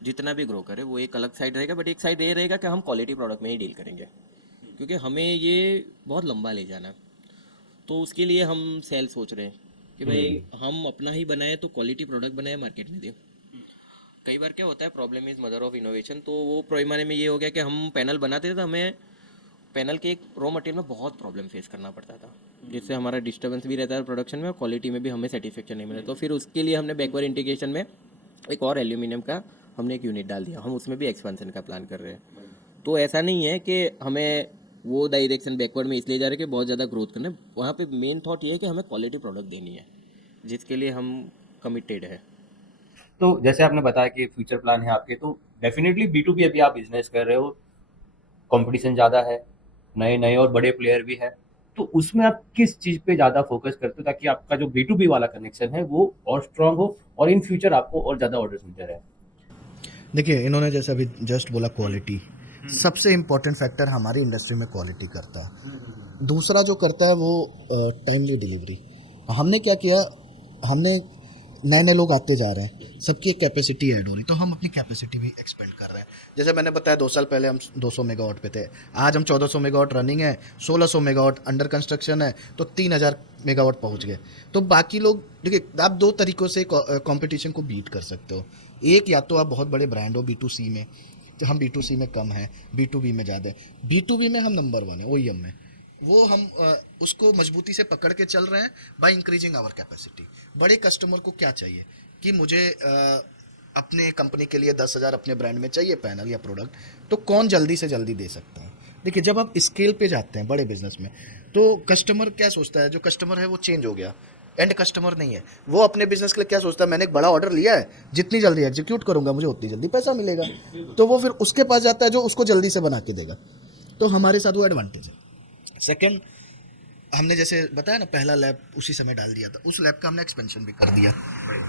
जितना भी ग्रो करें, वो एक अलग साइड रहेगा, बट एक साइड ये रहेगा कि हम क्वालिटी प्रोडक्ट में ही डील करेंगे, क्योंकि हमें ये बहुत लंबा ले जाना है। तो उसके लिए हम सेल सोच रहे हैं कि भाई हम अपना ही बनाए तो क्वालिटी प्रोडक्ट बनाए, मार्केट में दें। कई बार क्या होता है, problem is mother of innovation. तो वो पैमाने में ये हो गया कि हम पैनल बनाते थे तो हमें पैनल के एक रॉ मटेरियल में बहुत प्रॉब्लम फेस करना पड़ता था, जिससे हमारा डिस्टर्बेंस भी रहता है प्रोडक्शन में, और क्वालिटी में भी हमें सेटिस्फेक्शन नहीं मिला। तो फिर उसके लिए हमने बैकवर्ड इंटीग्रेशन में एक और एल्यूमिनियम का हमने एक यूनिट डाल दिया। हम उसमें भी एक्सपेंशन का प्लान कर रहे हैं। तो ऐसा नहीं है कि हमें वो डायरेक्शन बैकवर्ड में इसलिए जा रहे हैं कि बहुत ज़्यादा ग्रोथ करना है। वहाँ पे मेन थॉट ये है कि हमें क्वालिटी प्रोडक्ट देनी है, जिसके लिए हम कमिटेड है। तो जैसे आपने बताया कि फ्यूचर प्लान है आपके, तो डेफिनेटली B2B अभी आप बिजनेस कर रहे हो, कंपटीशन ज़्यादा है, नए नए और बड़े प्लेयर भी है, तो उसमें आप किस चीज़ पे ज़्यादा फोकस करते हो ताकि आपका जो B2B वाला कनेक्शन है वो और स्ट्रांग हो और इन फ्यूचर आपको और ज़्यादा ऑर्डर्स मिलते रहे? देखिए, इन्होंने जैसे अभी जस्ट बोला क्वालिटी, सबसे इम्पोर्टेंट फैक्टर हमारी इंडस्ट्री में क्वालिटी करता है। दूसरा जो करता है वो टाइमली डिलीवरी। हमने क्या किया, हमने नए नए लोग आते जा रहे हैं, सबकी एक कैपेसिटी ऐड हो रही, तो हम अपनी कैपेसिटी भी एक्सपेंड कर रहे हैं। जैसे मैंने बताया 2 साल पहले हम 200 मेगावाट पे थे, आज हम 1400 मेगावाट रनिंग है, 1600 मेगावाट अंडर कंस्ट्रक्शन है, तो 3000 मेगावाट पहुंच गए। तो बाकी लोग, देखिए आप दो तरीक़ों से कंपटीशन को बीट कर सकते हो। एक, या तो आप बहुत बड़े ब्रांड हो B2C में, तो हम B2C में कम हैं, B2B में ज़्यादा है। B2B में हम नंबर 1 है OEM में, वो हम उसको मजबूती से पकड़ के चल रहे हैं बाय इंक्रीजिंग आवर कैपेसिटी। बड़े कस्टमर को क्या चाहिए कि मुझे अपने कंपनी के लिए 10,000 अपने ब्रांड में चाहिए पैनल या प्रोडक्ट, तो कौन जल्दी से जल्दी दे सकता है। देखिए, जब आप स्केल पे जाते हैं बड़े बिजनेस में, तो कस्टमर क्या सोचता है, जो कस्टमर है वो चेंज हो गया, एंड कस्टमर नहीं है। वो अपने बिजनेस के लिए क्या सोचता है, मैंने एक बड़ा ऑर्डर लिया है, जितनी जल्दी एग्जीक्यूट करूंगा मुझे उतनी जल्दी पैसा मिलेगा, तो वो फिर उसके पास जाता है जो उसको जल्दी से बना के देगा। तो हमारे साथ वो एडवांटेज है। सेकंड, हमने जैसे बताया ना, पहला लैब उसी समय डाल दिया था, उस लैब का हमने एक्सपेंशन भी कर दिया।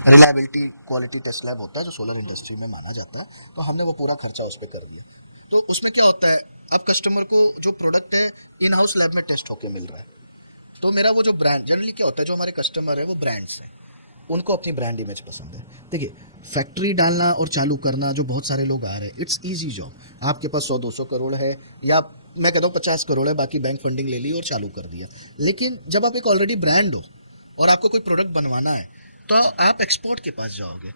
रिलायबिलिटी क्वालिटी टेस्ट लैब होता है जो सोलर इंडस्ट्री में माना जाता है, तो हमने वो पूरा खर्चा उस पर कर दिया। तो उसमें क्या होता है, अब कस्टमर को जो प्रोडक्ट है इन हाउस लैब में टेस्ट होके मिल रहा है। तो मेरा वो जो ब्रांड, जनरली क्या होता है, जो हमारे कस्टमर है वो ब्रांड्स हैं, उनको अपनी ब्रांड इमेज पसंद है। देखिए, फैक्ट्री डालना और चालू करना, जो बहुत सारे लोग आ रहे हैं, इट्स इजी जॉब। आपके पास 100-200 करोड़ है, या मैं कहता हूँ 50 करोड़ है, बाकी बैंक फंडिंग ले ली और चालू कर दिया। लेकिन जब आप एक ऑलरेडी ब्रांड हो और आपको कोई प्रोडक्ट बनवाना है, तो आप एक्सपोर्ट के पास जाओगे।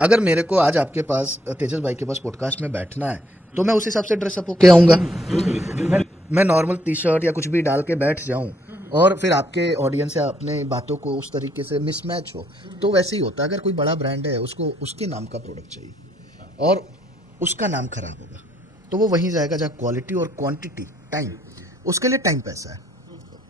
अगर मेरे को आज आपके पास, तेजस भाई के पास पॉडकास्ट में बैठना है, तो मैं उस हिसाब से ड्रेसअप होके आऊँगा। मैं नॉर्मल टी शर्ट या कुछ भी डाल के बैठ जाऊँ और फिर आपके ऑडियंस या अपने बातों को उस तरीके से मिसमैच हो, तो वैसे ही होता है। अगर कोई बड़ा ब्रांड है, उसको उसके नाम का प्रोडक्ट चाहिए और उसका नाम खराब होगा, तो वो वहीं जाएगा जहाँ क्वालिटी और क्वांटिटी, टाइम, उसके लिए टाइम पैसा है।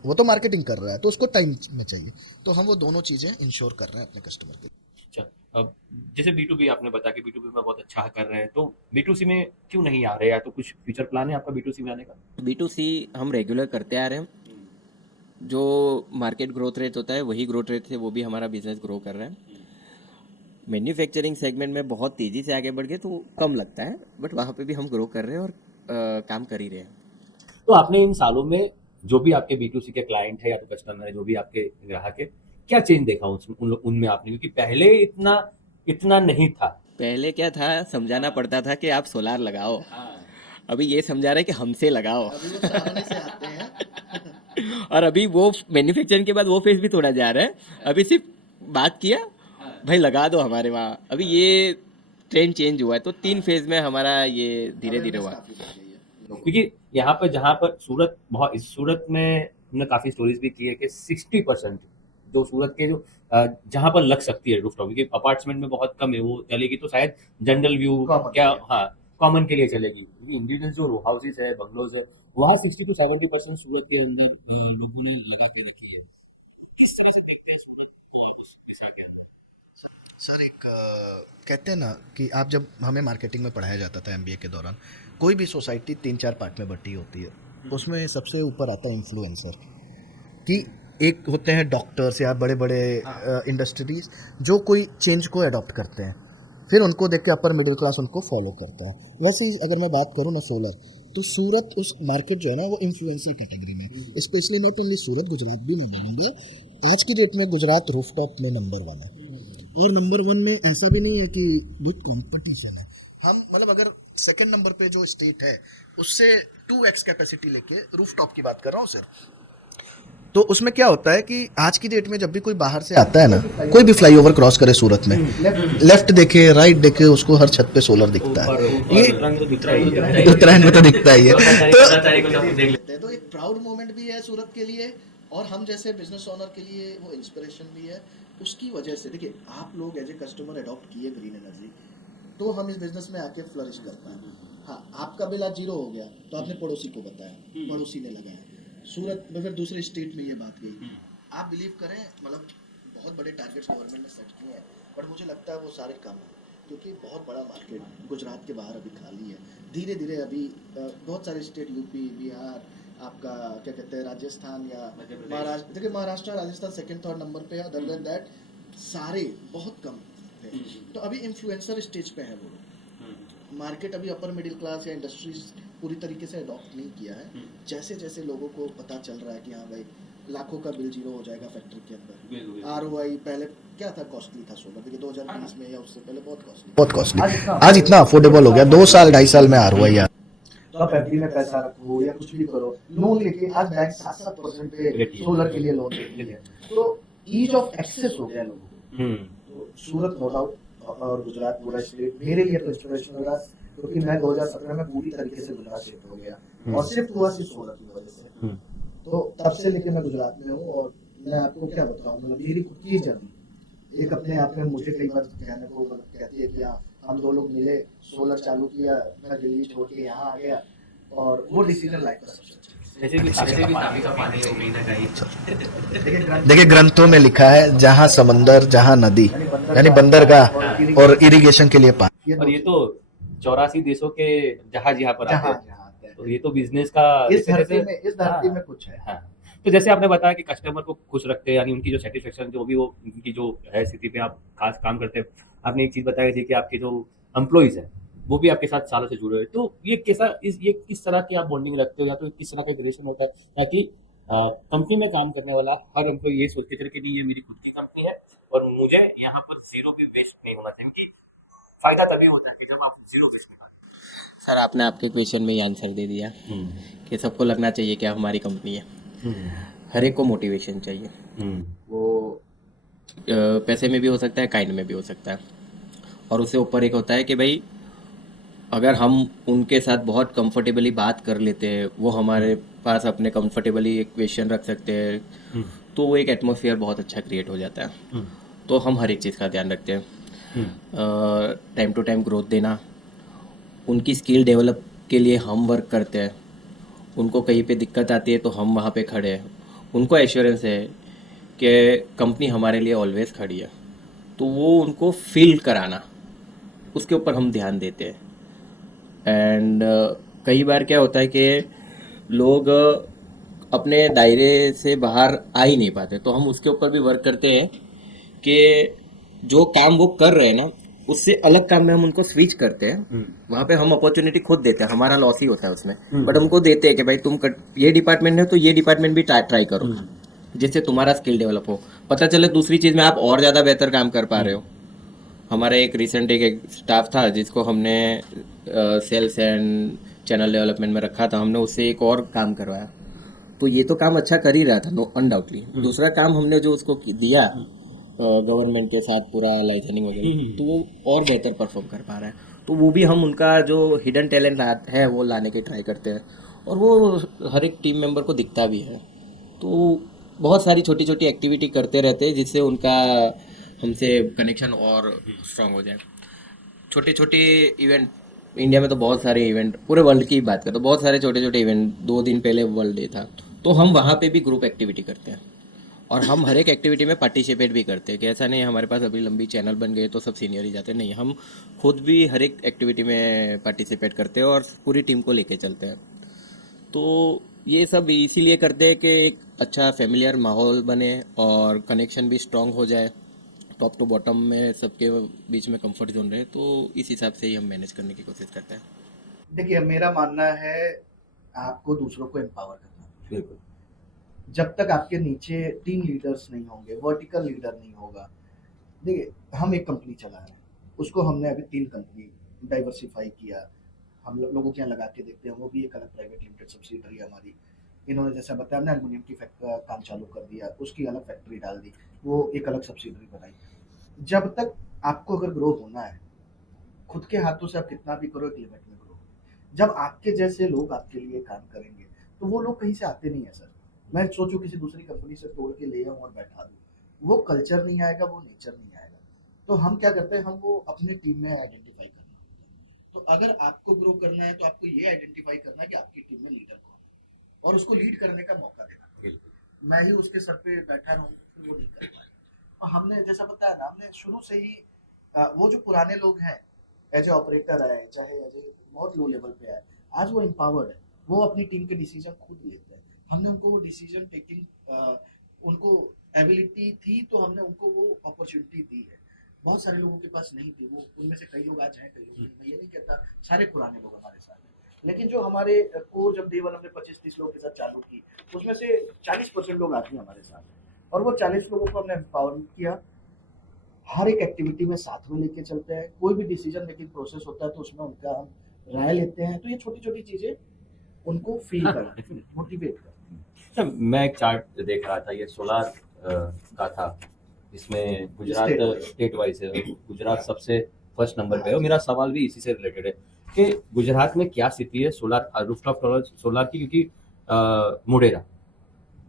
वो तो मार्केटिंग कर रहा है, तो उसको टाइम में चाहिए। तो हम वो दोनों चीज़ें इंश्योर कर रहे हैं अपने कस्टमर के लिए। अच्छा, अब जैसे B2B आपने बताया कि B2B में बहुत अच्छा कर रहे हैं, तो B2C में क्यों नहीं आ रहे, या तो कुछ फ्यूचर प्लान है आपका B2C में आने का? B2C हम रेगुलर करते आ रहे हैं। जो मार्केट ग्रोथ रेट होता है वही ग्रोथ रेट से वो भी हमारा बिजनेस ग्रो कर रहा है। मैन्युफैक्चरिंग सेगमेंट में बहुत तेज़ी से आगे बढ़ गए तो कम लगता है, बट वहाँ पे भी हम ग्रो कर रहे हैं और काम कर ही रहे हैं। तो आपने इन सालों में जो भी आपके B2C के क्लाइंट है या तो कस्टमर है, जो भी आपके ग्राहक है, क्या चेंज देखा उनमें आपने? क्योंकि पहले इतना नहीं था। पहले क्या था, समझाना पड़ता था कि आप सोलार लगाओ। अभी ये समझा रहे हैं कि हमसे लगाओ। और अभी वो मैन्युफैक्चरिंग के बाद वो फेज भी थोड़ा जा रहा है। अभी सिर्फ बात किया, भाई लगा दो हमारे वहाँ। अभी ये ट्रेंड चेंज हुआ है, तो 3 फेज में हमारा ये धीरे धीरे हुआ। क्योंकि यहाँ पर जहाँ पर सूरत में हमने काफ़ी स्टोरीज भी की है कि 60% जो सूरत के जो जहाँ पर लग सकती है रूफटॉप, क्योंकि अपार्टमेंट में बहुत कम है, वो चलेगी तो शायद जनरल व्यू Common क्या, के लिए। हाँ, कॉमन के लिए चलेगी। इंडिविजुअल जो रो हाउसेज है, बंगलोज है, वहाँ 60 to 70% सूरत के अंदर लोगों ने लगा के रखी है। इस तरह से देखते हैं सूरत जो है उस दिशा के अंदर। सर एक कहते हैं ना कि आप जब हमें मार्केटिंग में पढ़ाया जाता था एमबीए के दौरान, कोई भी सोसाइटी 3-4 पार्ट में बटी होती है, उसमें सबसे ऊपर आता है इन्फ्लुएंसर, कि एक होते हैं डॉक्टर्स या बड़े बड़े इंडस्ट्रीज जो कोई चेंज को अडॉप्ट करते हैं, फिर उनको देख के अपर मिडिल क्लास उनको फॉलो करता है। वैसे ही अगर मैं बात करूँ ना सोलर, तो सूरत उस मार्केट जो है ना वो इन्फ्लुएंसर कैटेगरी में, स्पेशली नॉट ओनली सूरत, गुजरात भी नंबर 1 है आज की डेट में। गुजरात रूफटॉप में नंबर 1 है, और नंबर 1 में ऐसा भी नहीं है कि बहुत कंपटीशन है। हम मतलब अगर सेकंड नंबर पे जो स्टेट है उससे 2x कैपेसिटी लेके रूफटॉप की बात कर रहा हूँ सर। तो उसमें क्या होता है कि आज की डेट में जब भी कोई बाहर से आता है ना, कोई भी फ्लाईओवर क्रॉस करे सूरत में, लेफ्ट देखे राइट देखे, उसको हर छत पे सोलर दिखता है। ये उत्तरायण में तो दिखता ही है। उत्तरायण में तो दिखता ही है। 15 तारीख को जब हम देख लेते तो एक प्राउड मोमेंट भी है सूरत के लिए, और हम जैसे बिजनेस ओनर के लिए वो इंस्पिरेशन भी है। उसकी वजह से देखिए, आप लोग एज ए कस्टमर अडॉप्ट किए ग्रीन एनर्जी, तो हम इस बिजनेस में आके फ्लरिश कर पाए। हाँ, आपका बिल आज 0 हो गया तो आपने पड़ोसी को बताया, पड़ोसी ने लगाया। सूरत में फिर दूसरे स्टेट में ये बात गई। आप बिलीव करें, मतलब बहुत बड़े टारगेट्स गवर्नमेंट ने सेट किए हैं, बट मुझे लगता है वो सारे कम हैं, क्योंकि बहुत बड़ा मार्केट गुजरात के बाहर अभी खाली है। धीरे धीरे अभी बहुत सारे स्टेट, यूपी, बिहार, आपका क्या कहते हैं, राजस्थान या महाराष्ट्र, देखिए Maharashtra Rajasthan second third number पे है, अदर देन दैट सारे बहुत कम है। तो अभी इन्फ्लुएंसर स्टेज पे है वो लोग। मार्केट अभी अपर मिडिल क्लास या इंडस्ट्रीज पूरी तरीके से अडॉप्ट नहीं किया है। जैसे जैसे लोगों को पता चल रहा है कि हाँ भाई, लाखों का बिल 0 हो जाएगा फैक्ट्री के अंदर, ROI पहले क्या था, कॉस्टली था सोलर, देखिए 2020 में या उससे पहले बहुत कॉस्टली, आज इतना अफोर्डेबल हो गया, 2 साल 2.5 साल में ROI आ। तो आप एफडी में पैसा रखो या कुछ भी करो, लोन लेके आज बैंक 7% पे सोलर के लिए लोन देती है, तो ईज ऑफ एक्सेस हो गया लोगों को। तो सूरत नो डाउट और गुजरात पूरा स्टेट मेरे लिए तो इंस्पिरेशनल रहा, क्योंकि मैं 2017 में पूरी तरीके से गुजरात शिफ्ट हो गया और शिफ्ट हुआ सिर्फ सोलर की वजह से। तो तब से लेके मैं गुजरात में हूँ, और मैं आपको क्या बताऊँ, मतलब मेरी खुद की जर्नी एक अपने आप में मुझे कई बार कहने को कहती है कि हाँ, हम 2 लोग मिले, सोलर चालू किया, मैं दिल्ली छोड़ के यहाँ आ गया, और वो डिसीजन लाइफ का सबसे अच्छा। जैसे कि पानी का पानी है कहीं ना कहीं। देखिए ग्रंथों में लिखा है, जहाँ समंदर जहाँ नदी, यानी बंदरगाह और इरिगेशन के लिए पानी। और ये तो 84 देशों के जहाज यहाँ पर आते हैं, तो ये तो बिजनेस का इस धरती में कुछ है। हाँ। तो जैसे आपने बताया कि कस्टमर को खुश रखते हैं, यानी उनकी जो सेटिस्फेक्शन, जो भी वो उनकी जो है स्थिति पे आप खास काम करते हैं। आपने एक चीज बताई थी कि आपके जो एम्प्लॉइज हैं वो भी आपके साथ सालों से जुड़े हुए हैं। तो ये कैसा, ये किस तरह की आप बॉन्डिंग रखते हो, या तो किस तरह का रिलेशन होता है, ताकि कंपनी में काम करने वाला हर एम्प्लॉय ये सोच के चले कि नहीं, ये मेरी खुद की कंपनी है और मुझे यहाँ पर 0 पे वेस्ट नहीं होना चाहिए, क्योंकि फायदा तभी होता है कि जब आप 0 वेस्ट निकालते सर आपने आपके क्वेश्चन में ही आंसर दे दिया कि सबको लगना चाहिए कि हमारी कंपनी है। हर एक को मोटिवेशन चाहिए, वो पैसे में भी हो सकता है, काइंड में भी हो सकता है, और उससे ऊपर एक होता है कि भाई अगर हम उनके साथ बहुत कंफर्टेबली बात कर लेते हैं, वो हमारे पास अपने कंफर्टेबली एक क्वेश्चन रख सकते हैं, तो वो एक एटमॉस्फेयर बहुत अच्छा क्रिएट हो जाता है। तो हम हर एक चीज़ का ध्यान रखते हैं, टाइम टू टाइम ग्रोथ देना, उनकी स्किल डेवलप के लिए हम वर्क करते हैं, उनको कहीं पे दिक्कत आती है तो हम वहाँ पे खड़े हैं, उनको एश्योरेंस है कि कंपनी हमारे लिए ऑलवेज खड़ी है, तो वो उनको फील कराना, उसके ऊपर हम ध्यान देते हैं। एंड कई बार क्या होता है कि लोग अपने दायरे से बाहर आ ही नहीं पाते, तो हम उसके ऊपर भी वर्क करते हैं कि जो काम वो कर रहे हैं ना, उससे अलग काम में हम उनको स्विच करते हैं। वहाँ पे हम अपॉर्चुनिटी खुद देते हैं, हमारा लॉस ही होता है उसमें, बट हमको देते हैं कि भाई तुम ये डिपार्टमेंट है तो ये डिपार्टमेंट भी ट्राई करो, जिससे तुम्हारा स्किल डेवलप हो, पता चले दूसरी चीज़ में आप और ज़्यादा बेहतर काम कर पा रहे हो। हमारा एक रिसेंट एक स्टाफ था जिसको हमने सेल्स एंड चैनल डेवलपमेंट में रखा था, हमने उससे एक और काम करवाया, तो ये तो काम अच्छा कर ही रहा था, नो अनडाउटली। दूसरा काम हमने जो उसको दिया गवर्नमेंट के साथ पूरा लाइसेंसिंग वगैरह, तो वो और बेहतर परफॉर्म कर पा रहा है, तो वो भी हम उनका जो हिडन टैलेंट है वो लाने की ट्राई करते हैं, और वो हर एक टीम मेंबर को दिखता भी है। तो बहुत सारी छोटी छोटी एक्टिविटी करते रहते हैं जिससे उनका हमसे कनेक्शन और स्ट्रांग हो जाए। छोटे छोटे इवेंट, इंडिया में तो बहुत सारे इवेंट, पूरे वर्ल्ड की बात करें तो बहुत सारे छोटे छोटे इवेंट, 2 दिन पहले वर्ल्ड डे था, तो हम वहाँ पे भी ग्रुप एक्टिविटी करते हैं और हम हर एक एक्टिविटी में पार्टिसिपेट भी करते हैं। कि ऐसा नहीं हमारे पास अभी लंबी चैनल बन गए तो सब सीनियर ही जाते हैं, नहीं, हम खुद भी हर एक एक्टिविटी में पार्टिसिपेट करते हैं और पूरी टीम को लेके चलते हैं। तो ये सब इसीलिए करते हैं कि एक अच्छा फैमिलियर माहौल बने और कनेक्शन भी स्ट्रांग हो जाए, टॉप टू बॉटम में सबके बीच में कंफर्ट जोन रहे, तो इस हिसाब से ही हम मैनेज करने की कोशिश करते हैं। देखिए, मेरा मानना है आपको दूसरों को एम्पावर करना है। बिल्कुल। जब तक आपके नीचे टीम लीडर्स नहीं होंगे, वर्टिकल लीडर नहीं होगा। देखिए, हम एक कंपनी चला रहे हैं, उसको हमने अभी 3 कंपनी डाइवर्सिफाई किया। हम लोगों के यहाँ लगा के देखते हैं, वो भी एक अलग प्राइवेट लिमिटेड सब्सिडरी है हमारी। इन्होंने जैसा बताया, हमने एल्युमिनियम की काम चालू कर दिया, उसकी अलग फैक्ट्री डाल दी, वो एक अलग सब्सिडरी बनाई। जब तक आपको अगर ग्रो होना है, खुद के हाथों से आप कितना भी करो, एक लिमिट में ग्रो। जब आपके जैसे लोग आपके लिए काम करेंगे, तो वो लोग कहीं से आते नहीं है सर। मैं सोचूं किसी दूसरी कंपनी से तोड़ के ले आऊं और बैठा दूं, वो कल्चर नहीं आएगा, वो नेचर नहीं आएगा। तो हम क्या करते हैं, हम वो अपने टीम में आइडेंटिफाई करना होता है। तो अगर आपको ग्रो करना है, तो आपको ये आइडेंटिफाई करना है कि आपकी टीम में लीडर कौन है और उसको लीड करने का मौका देना। मैं ही उसके सर पे बैठा रहूं, फिर वो नहीं कर पाएगा। और हमने जैसा बताया ना, हमने शुरू से ही वो जो पुराने लोग हैं, एज ए ऑपरेटर है, चाहे एज ए बहुत लो लेवल पे है, आज वो एम्पावर्ड है, वो अपनी टीम के डिसीजन खुद लेते हैं। हमने उनको वो डिसीजन टेकिंग, उनको एबिलिटी थी, तो हमने उनको वो अपॉर्चुनिटी दी है। बहुत सारे लोगों के पास नहीं थी वो, उनमें से कई लोग आज हैं, कई लोग नहीं। मैं ये नहीं कहता सारे पुराने लोग हमारे साथ हैं, लेकिन जो हमारे कोर, जब डे वन हमने 25-30 लोगों के साथ चालू की, उसमें से 40% लोग आज भी हमारे साथ हैं। और वो 40 लोगों को हमने एम्पावरमेंट किया, हर एक एक्टिविटी में साथ में लेके चलते हैं। कोई भी डिसीजन मेकिंग प्रोसेस होता है तो उसमें उनका हम राय लेते हैं। तो ये छोटी छोटी चीजें उनको फील हाँ, कराती हैं, डेफिनेटली। मोटिवेट करती हैं। अच्छा, मैं एक चार्ट देख रहा था, ये सोलार का था, इसमें Gujarat State wise। State wise है, गुजरात सबसे फर्स्ट नंबर पे है। और मेरा सवाल भी इसी से रिलेटेड है कि गुजरात में क्या स्थिति है सोलार, रूफटॉप सोलार की, क्योंकि मोढेरा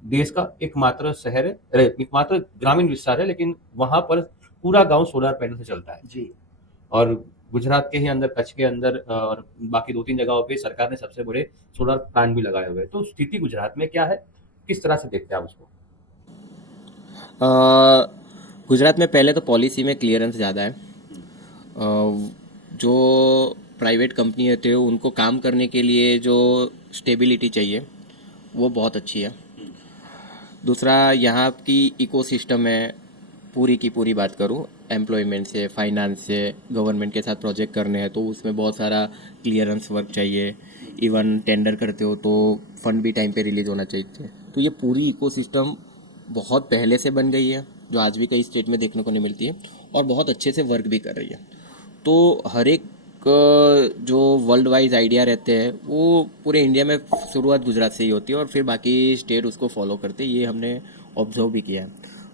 देश का एकमात्र शहर है, अरे, एकमात्र ग्रामीण विस्तार है, लेकिन वहां पर पूरा गांव सोलर पैनल से चलता है। जी। और गुजरात के ही अंदर, कच्छ के अंदर और बाकी 2-3 जगहों पे सरकार ने सबसे बड़े सोलर प्लांट भी लगाए हुए हैं। तो स्थिति गुजरात में क्या है, किस तरह से देखते हैं आप उसको? गुजरात में पहले तो पॉलिसी में क्लियरेंस ज़्यादा है। जो प्राइवेट कंपनी होते हैं उनको काम करने के लिए जो स्टेबिलिटी चाहिए वो बहुत अच्छी है। दूसरा, यहाँ की इकोसिस्टम है, पूरी की पूरी बात करूँ, एम्प्लॉयमेंट से, फाइनेंस से, गवर्नमेंट के साथ प्रोजेक्ट करने हैं तो उसमें बहुत सारा क्लियरेंस वर्क चाहिए। इवन टेंडर करते हो तो फंड भी टाइम पे रिलीज होना चाहिए। तो ये पूरी इकोसिस्टम बहुत पहले से बन गई है, जो आज भी कई स्टेट में देखने को नहीं मिलती है, और बहुत अच्छे से वर्क भी कर रही है। तो हर एक जो वर्ल्ड वाइज आइडिया रहते हैं वो पूरे इंडिया में शुरुआत गुजरात से ही होती है और फिर बाकी स्टेट उसको फॉलो करते हैं, ये हमने ऑब्जर्व भी किया है।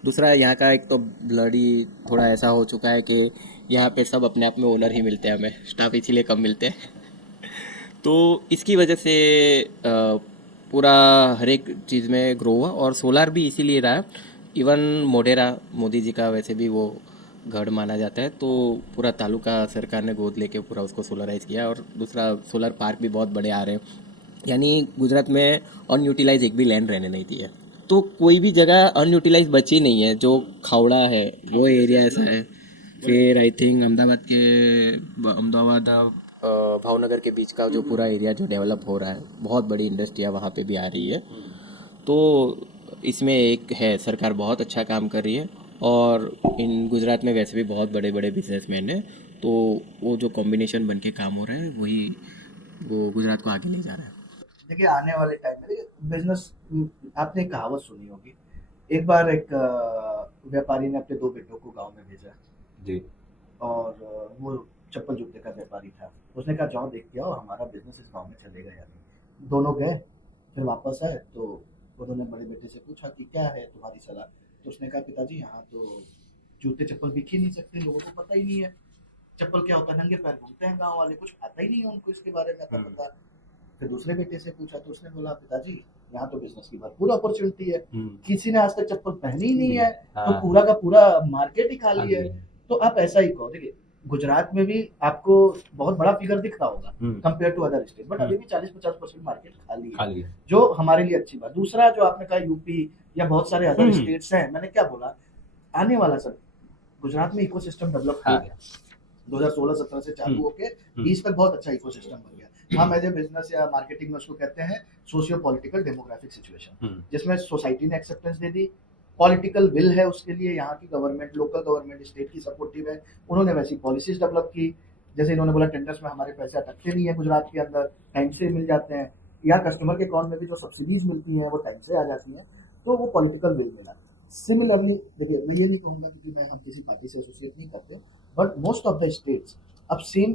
दूसरा, यहाँ का एक तो ब्लडी थोड़ा ऐसा हो चुका है कि यहाँ पे सब अपने आप में ओनर ही मिलते हैं, हमें स्टाफ इसीलिए कम मिलते हैं। तो इसकी वजह से पूरा हर एक चीज़ में ग्रो हुआ और सोलार भी इसीलिए रहा। इवन मोढेरा मोदी जी का वैसे भी वो गढ़ माना जाता है, तो पूरा तालुका सरकार ने गोद लेके पूरा उसको सोलराइज किया। और दूसरा, सोलर पार्क भी बहुत बड़े आ रहे हैं, यानी गुजरात में अनयूटिलाइज एक भी लैंड रहने नहीं दी है। तो कोई भी जगह अनयूटिलाइज बची नहीं है, जो खावड़ा है वो एरिया ऐसा है। फिर आई थिंक अहमदाबाद भावनगर के बीच का जो पूरा एरिया जो डेवलप हो रहा है, बहुत बड़ी इंडस्ट्रियाँ वहाँ पे भी आ रही है। तो इसमें एक है, सरकार बहुत अच्छा काम कर रही है और इन गुजरात में वैसे भी बहुत बड़े बड़े बिजनेसमैन हैं, तो वो जो कॉम्बिनेशन बन के काम हो रहा है वही वो गुजरात को आगे ले जा रहा है। देखिए, आने वाले टाइम में बिजनेस, आपने एक कहावत सुनी होगी। एक बार एक व्यापारी ने अपने 2 बेटों को गांव में भेजा, जी। और वो चप्पल जूते का व्यापारी था। उसने कहा, जाओ देख के आओ हमारा बिजनेस इस गांव में चलेगा या नहीं। दोनों गए, फिर वापस आए तो उन्होंने बड़े बेटे से पूछा कि क्या है तुम्हारी सलाह। तो उसने कहा, पिताजी यहाँ तो जूते चप्पल बिक ही नहीं सकते, लोगों को पता ही नहीं है चप्पल क्या होता है, नंगे पैर घूमते हैं गांव वाले, कुछ आता ही नहीं है उनको इसके बारे में, आता पता। फिर दूसरे बेटे से पूछा तो उसने बोला, पिताजी यहाँ तो बिजनेस की भरपूर अपॉर्चुनिटी है। हम्म, किसी ने आज तक चप्पल पहनी ही नहीं है, तो हाँ, पूरा का पूरा मार्केट ही खाली खाली है। है। तो आप ऐसा ही कहो, देखिए गुजरात में भी आपको बहुत बड़ा फिगर दिख रहा होगा hmm, compare to other state, but hmm, अभी भी 40-50% मार्केट खाली है, खाली है। जो हमारे लिए अच्छी बात। दूसरा जो आपने कहा यूपी या बहुत सारे अदर हम्म, स्टेट्स हैं, मैंने क्या बोला, आने वाला सर गुजरात में इकोसिस्टम डेवलप हो हाँ, गया 2016-17 से चालू हम्म, होके 20 तक बहुत अच्छा इकोसिस्टम बन गया। हम एज ए बिजनेस या मार्केटिंग में उसको कहते हैं सोशियो पॉलिटिकल डेमोग्राफिक सिचुएशन, हम्म, जिसमें सोसाइटी ने acceptance they the, political will है उसके लिए, यहाँ की गवर्नमेंट, लोकल गवर्नमेंट, स्टेट की सपोर्टिव है, उन्होंने वैसी पॉलिसीज डेवलप की। जैसे इन्होंने बोला टेंडर्स में हमारे पैसे अटकते नहीं है गुजरात के अंदर, टाइम से मिल जाते हैं, या कस्टमर के अकाउंट में भी जो सब्सिडीज मिलती हैं वो टाइम से आ जाती हैं, तो वो पॉलिटिकल विल मिला। सिमिलरली देखिए, मैं ये नहीं कहूँगा क्योंकि मैं हम किसी पार्टी से एसोसिएट नहीं करते, but most of the states अब सेम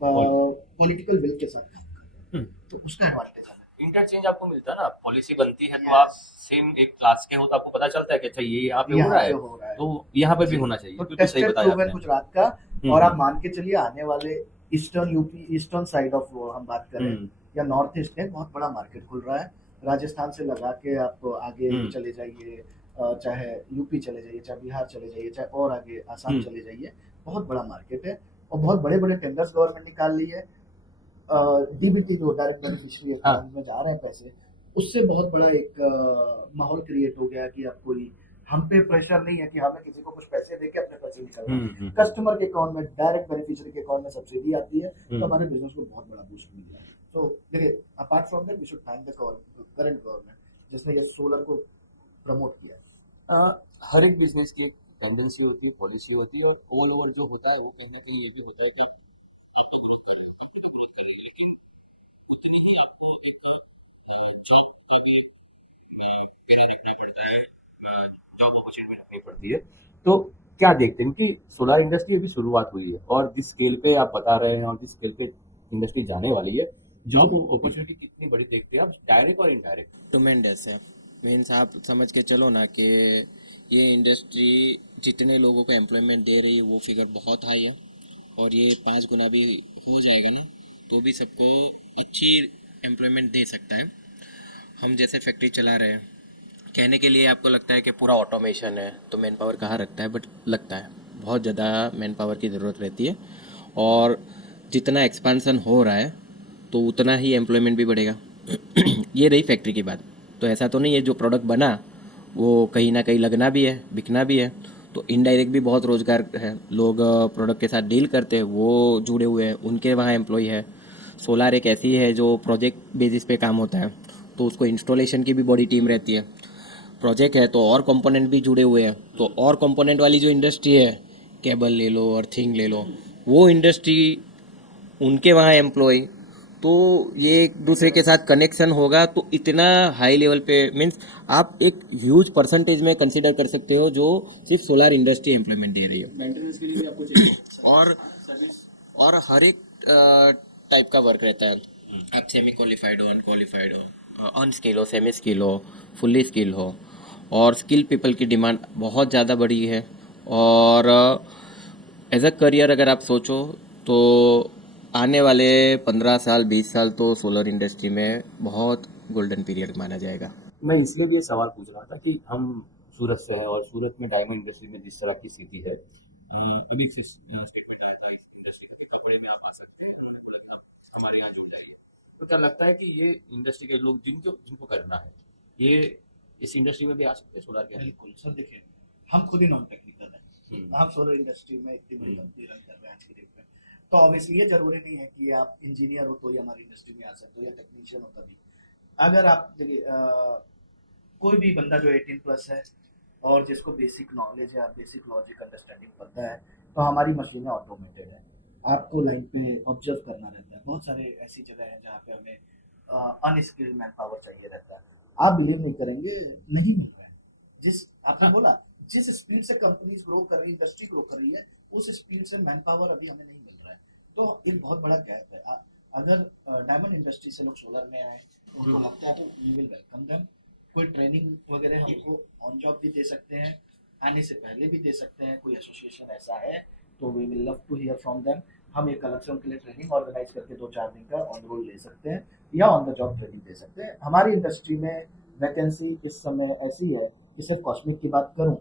पॉलिटिकल विल के साथ काम कर रहे हैं, तो उसका एडवांटेज है। इंटरचेंज आपको मिलता है ना, पॉलिसी बनती है तो आप Yes. सेम एक क्लास के हो तो आपको पता चलता है कि अच्छा ये यहाँ पे हो यहाँ रहा पे है, हो रहा है, तो यहाँ पे भी जी। होना चाहिए, तो बिल्कुल सही टेस्टेड बताया प्रूवन आपने। गुजरात का, और आप मान के चलिए आने वाले eastern UP, eastern side of हम बात करें हम्म, या नॉर्थ ईस्ट में बहुत बड़ा मार्केट खुल रहा है। राजस्थान से लगा के आप आगे हम्म, चले जाइए, चाहे यूपी चले जाइए, चाहे बिहार चले जाइए, चाहे और आगे आसाम हम्म, चले जाइए, बहुत बड़ा मार्केट है और बहुत बड़े बड़े टेंडर्स गवर्नमेंट निकाल ली है। डीबीटी जो डायरेक्ट बेनिफिशियरी हाँ, अकाउंट में जा रहे हैं पैसे, उससे बहुत बड़ा एक माहौल क्रिएट हो गया कि अब कोई हम पे प्रेशर नहीं है कि हमें किसी को कुछ पैसे देके अपने पैसे निकलना है। कस्टमर के अकाउंट में, डायरेक्ट बेनिफिशियरी के अकाउंट में सब्सिडी आती है, तो हमारे बिजनेस को बहुत बड़ा बूस्ट मिल गया। तो देखिए, apart from that we should thank the current government जिसने ये सोलर को प्रमोट किया है। हर एक बिजनेस की एक टेंडेंसी होती है, पॉलिसी होती है, और ऑल ओवर जो होता है वो कहीं ना कहीं ये भी होता है कि उतनी ही आपको एक जॉब जॉब अपॉर्चुनिटी रखनी पड़ती है। तो क्या देखते हैं कि सोलर इंडस्ट्री अभी शुरुआत हुई है और जिस स्केल पे आप बता रहे हैं और जिस स्केल पे इंडस्ट्री जाने वाली है, जॉब अपॉर्चुनिटी कितनी बड़ी देखते हैं आप, डायरेक्ट और इनडायरेक्ट? ट्मेंडस है। मीन्स आप समझ के चलो ना कि ये इंडस्ट्री जितने लोगों को एम्प्लॉयमेंट दे रही है वो फिगर बहुत हाई है, और ये 5 गुना भी हो जाएगा ना तो भी सबको अच्छी एम्प्लॉयमेंट दे सकता है। हम जैसे फैक्ट्री चला रहे हैं, कहने के लिए आपको लगता है कि पूरा ऑटोमेशन है तो मैन पावर कहाँ रखता है, बट लगता है बहुत ज़्यादा मैन पावर की ज़रूरत रहती है, और जितना एक्सपांसन हो रहा है तो उतना ही एम्प्लॉयमेंट भी बढ़ेगा। ये रही फैक्ट्री की बात। तो ऐसा तो नहीं है जो प्रोडक्ट बना वो कहीं ना कहीं लगना भी है, बिकना भी है, तो इनडायरेक्ट भी बहुत रोज़गार है। लोग प्रोडक्ट के साथ डील करते हैं वो जुड़े हुए हैं, उनके वहाँ एम्प्लॉय है। सोलार एक ऐसी है जो प्रोजेक्ट बेसिस पे काम होता है, तो उसको इंस्टॉलेशन की भी बड़ी टीम रहती है। प्रोजेक्ट है तो और कंपोनेंट भी जुड़े हुए हैं, तो और कंपोनेंट वाली जो इंडस्ट्री है, केबल ले लो, अर्थिंग ले लो, वो इंडस्ट्री उनके वहाँ एम्प्लॉय, तो ये एक दूसरे के साथ कनेक्शन होगा तो इतना हाई लेवल पे, मीन्स आप एक ह्यूज परसेंटेज में कंसिडर कर सकते हो जो सिर्फ सोलार इंडस्ट्री एम्प्लॉयमेंट दे रही है। मेंटेनेंस के लिए भी आपको चाहिए और हर एक टाइप का वर्क रहता है। आप सेमी क्वालिफाइड हो, अनक्वालिफाइड हो, अनस्किल हो, सेमी स्किल हो, फुल्ली स्किल हो, और स्किल पीपल की डिमांड बहुत ज़्यादा बड़ी है। और एज अ करियर अगर आप सोचो तो आने वाले 15 साल 20 साल तो सोलर इंडस्ट्री में बहुत गोल्डन पीरियड माना जाएगा। मैं इसलिए भी ये सवाल पूछ रहा था कि हम सूरत से हैं और सूरत में डायमंड इंडस्ट्री में जिस तरह की स्थिति है, कभी स्टेटमेंट आया था इस इंडस्ट्री के कपड़े में आप आ सकते हैं, उन्होंने बोला था हमारे यहाँ जुड़ जाइए। तो क्या लगता है कि ये इंडस्ट्री के लोग जिनको जिनको करना है, ये इस इंडस्ट्री में भी आ सकते हैं सोलर के? बिल्कुल सर, देखिए हम खुद ही नॉन टेक्निकल हैं, हम्म, हम सोलर इंडस्ट्री में इतनी बड़ी कंपनी रन कर रहे हैं आज की डेट में, तो ऑब्वियसली ये जरूरी नहीं है कि आप इंजीनियर हो तो ही हमारी इंडस्ट्री में आ सकते हो या टेक्नीशियन हो तभी। अगर आप देखिए कोई भी बंदा जो 18+ है और जिसको बेसिक नॉलेज या बेसिक लॉजिक अंडरस्टैंडिंग पता है, तो हमारी मशीनें ऑटोमेटेड है। आपको लाइन पे ऑब्जर्व करना रहता है, बहुत सारे ऐसी जगह है जहाँ पे हमें अनस्किल्ड मैन पावर चाहिए रहता है। आप बिलीव नहीं करेंगे, नहीं मिल रहा है। जिस आपने बोला जिस स्पीड से कंपनीज ग्रो कर रही है, इंडस्ट्री ग्रो कर रही है, उस स्पीड से मैन पावर अभी हमें नहीं मिल रहा है, तो एक बहुत बड़ा गैप है। अगर डायमंड इंडस्ट्री से लोग सोलर में आए, उनको लगता है तो वी विल वेलकम देम। कोई ट्रेनिंग वगैरह हमको ऑन जॉब भी दे सकते हैं, आने से पहले भी दे सकते हैं, कोई एसोसिएशन ऐसा है तो we will love to hear from them. हम एक अलग से उनके लिए ट्रेनिंग ऑर्गेनाइज करके 2-4 दिन का ऑन रोल ले सकते हैं, या ऑन द जॉब ट्रेनिंग दे सकते हैं। हमारी इंडस्ट्री में वैकेंसी इस समय ऐसी है कि सिर्फ कॉस्मिक की बात करूं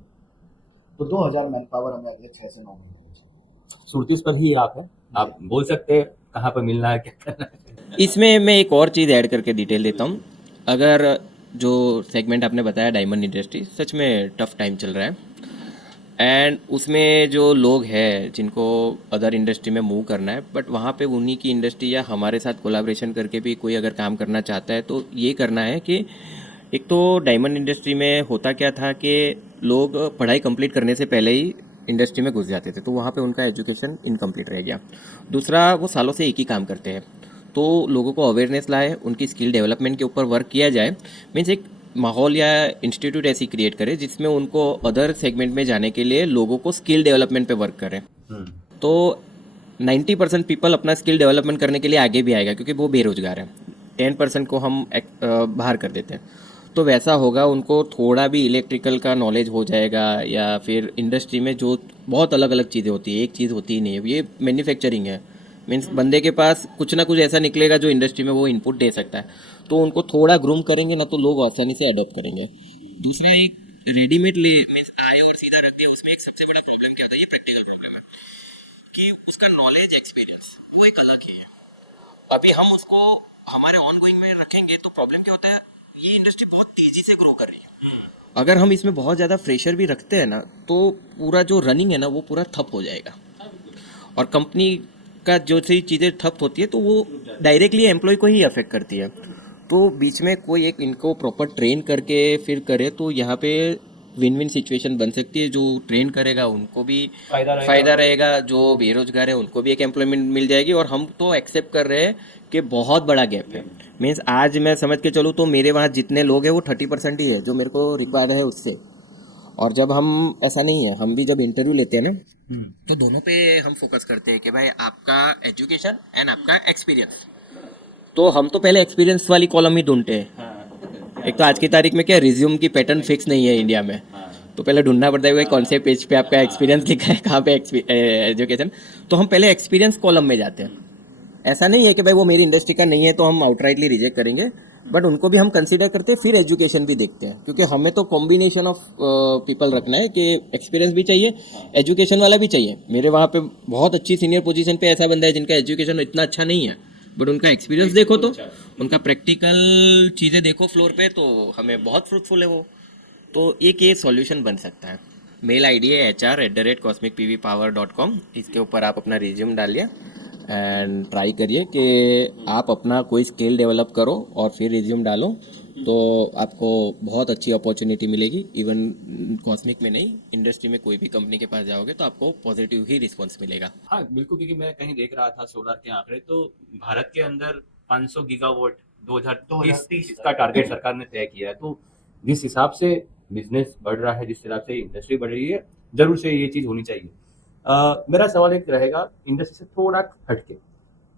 तो 2000 मैन पावर हमें अगले 6 से 9 महीने में चाहिए। सुरतीस पर ही आप है, आप बोल सकते हैं कहाँ पर मिलना है, क्या करना है। इसमें मैं एक और चीज़ ऐड करके डिटेल देता हूँ। अगर जो सेगमेंट आपने बताया डायमंड इंडस्ट्री, सच में टफ टाइम चल रहा है, एंड उसमें जो लोग हैं जिनको अदर इंडस्ट्री में मूव करना है, बट वहाँ पे उन्हीं की इंडस्ट्री या हमारे साथ कोलैबोरेशन करके भी कोई अगर काम करना चाहता है तो ये करना है कि एक तो डायमंड इंडस्ट्री में होता क्या था कि लोग पढ़ाई कंप्लीट करने से पहले ही इंडस्ट्री में घुस जाते थे, तो वहाँ पे उनका एजुकेशन इनकम्प्लीट रह गया। दूसरा, वो सालों से एक ही काम करते हैं, तो लोगों को अवेयरनेस लाए, उनकी स्किल डेवलपमेंट के ऊपर वर्क किया जाए। मीन्स एक माहौल या इंस्टीट्यूट ऐसी क्रिएट करे जिसमें उनको अदर सेगमेंट में जाने के लिए लोगों को स्किल डेवलपमेंट पे वर्क करें। तो 90% पीपल अपना स्किल डेवलपमेंट करने के लिए आगे भी आएगा, क्योंकि वो बेरोजगार है। 10% को हम बाहर कर देते हैं, तो वैसा होगा, उनको थोड़ा भी इलेक्ट्रिकल का नॉलेज हो जाएगा, या फिर इंडस्ट्री में जो बहुत अलग अलग चीज़ें होती है, एक चीज़ होती ही नहीं है, ये मैन्युफैक्चरिंग है। मीन्स बंदे के पास कुछ ना कुछ ऐसा निकलेगा जो इंडस्ट्री में वो इनपुट दे सकता है, तो उनको थोड़ा ग्रूम करेंगे ना तो लोग आसानी से अडॉप्ट करेंगे। दूसरा, एक रेडीमेड ले मीन्स आए और सीधा रख दिया, उसमें एक सबसे बड़ा प्रॉब्लम क्या होता है, ये प्रैक्टिकल प्रॉब्लम है कि उसका नॉलेज एक्सपीरियंस वो एक अलग है। अभी हम उसको हमारे ऑन गोइंग में रखेंगे तो प्रॉब्लम क्या होता है, ये इंडस्ट्री बहुत तेजी से ग्रो कर रही है। अगर हम इसमें बहुत ज़्यादा फ्रेशर भी रखते हैं ना, तो पूरा जो रनिंग है ना वो पूरा ठप हो जाएगा, और कंपनी का जो सी चीज़ें ठप होती है तो वो डायरेक्टली एम्प्लॉय को ही अफेक्ट करती है। तो बीच में कोई एक इनको प्रॉपर ट्रेन करके फिर करे तो यहाँ पे विन विन सिचुएशन बन सकती है। जो ट्रेन करेगा उनको भी फायदा रहेगा, जो बेरोजगार है उनको भी एक एम्प्लॉयमेंट मिल जाएगी, और हम तो एक्सेप्ट कर रहे हैं कि बहुत बड़ा गैप है। मीन्स आज मैं समझ के चलूँ तो मेरे वहाँ जितने लोग हैं वो 30% ही है जो मेरे को रिक्वायर्ड है उससे। और जब हम ऐसा नहीं है, हम भी जब इंटरव्यू लेते हैं ना तो दोनों पे हम फोकस करते हैं कि भाई आपका एजुकेशन एंड आपका एक्सपीरियंस। तो हम तो पहले एक्सपीरियंस वाली कॉलम ही ढूंढते हैं। एक तो आज की तारीख में क्या रिज्यूम की पैटर्न फिक्स नहीं है इंडिया में, तो पहले ढूंढना पड़ता है कि कौन से पेज पे आपका एक्सपीरियंस लिखा है, कहाँ पे एजुकेशन। तो हम पहले एक्सपीरियंस कॉलम में जाते हैं। ऐसा नहीं है कि भाई वो मेरी इंडस्ट्री का नहीं है तो हम आउटराइटली रिजेक्ट करेंगे, बट उनको भी हम कंसीडर करते हैं, फिर एजुकेशन भी देखते हैं, क्योंकि हमें तो कॉम्बिनेशन ऑफ पीपल रखना है कि एक्सपीरियंस भी चाहिए, एजुकेशन वाला भी चाहिए। मेरे वहाँ पे बहुत अच्छी सीनियर पोजीशन पे ऐसा बंदा है जिनका एजुकेशन इतना अच्छा नहीं है, बट उनका एक्सपीरियंस देखो तो, उनका प्रैक्टिकल चीज़ें देखो फ्लोर पे, तो हमें बहुत फ्रूटफुल है वो। तो एक ये सॉल्यूशन बन सकता है। मेल आईडी है hr@cosmicpvpower.com। इसके ऊपर आप अपना रिज्यूम डालिए एंड ट्राई करिए कि आप अपना कोई स्किल डेवलप करो और फिर रिज्यूम डालो, तो आपको बहुत अच्छी अपॉर्चुनिटी मिलेगी। इवन कॉस्मिक में नहीं, इंडस्ट्री में कोई भी कंपनी के पास जाओगे तो आपको पॉजिटिव ही रिस्पॉन्स मिलेगा। हाँ बिल्कुल, क्योंकि मैं कहीं देख रहा था सोलर के आंकड़े, तो भारत के अंदर 500 गीगावाट 2030 का टारगेट सरकार ने तय किया है। तो जिस हिसाब से बिजनेस बढ़ रहा है, जिस हिसाब से इंडस्ट्री बढ़ रही है, जरूर से ये चीज होनी चाहिए। मेरा सवाल एक रहेगा, इंडस्ट्री से थोड़ा हटके,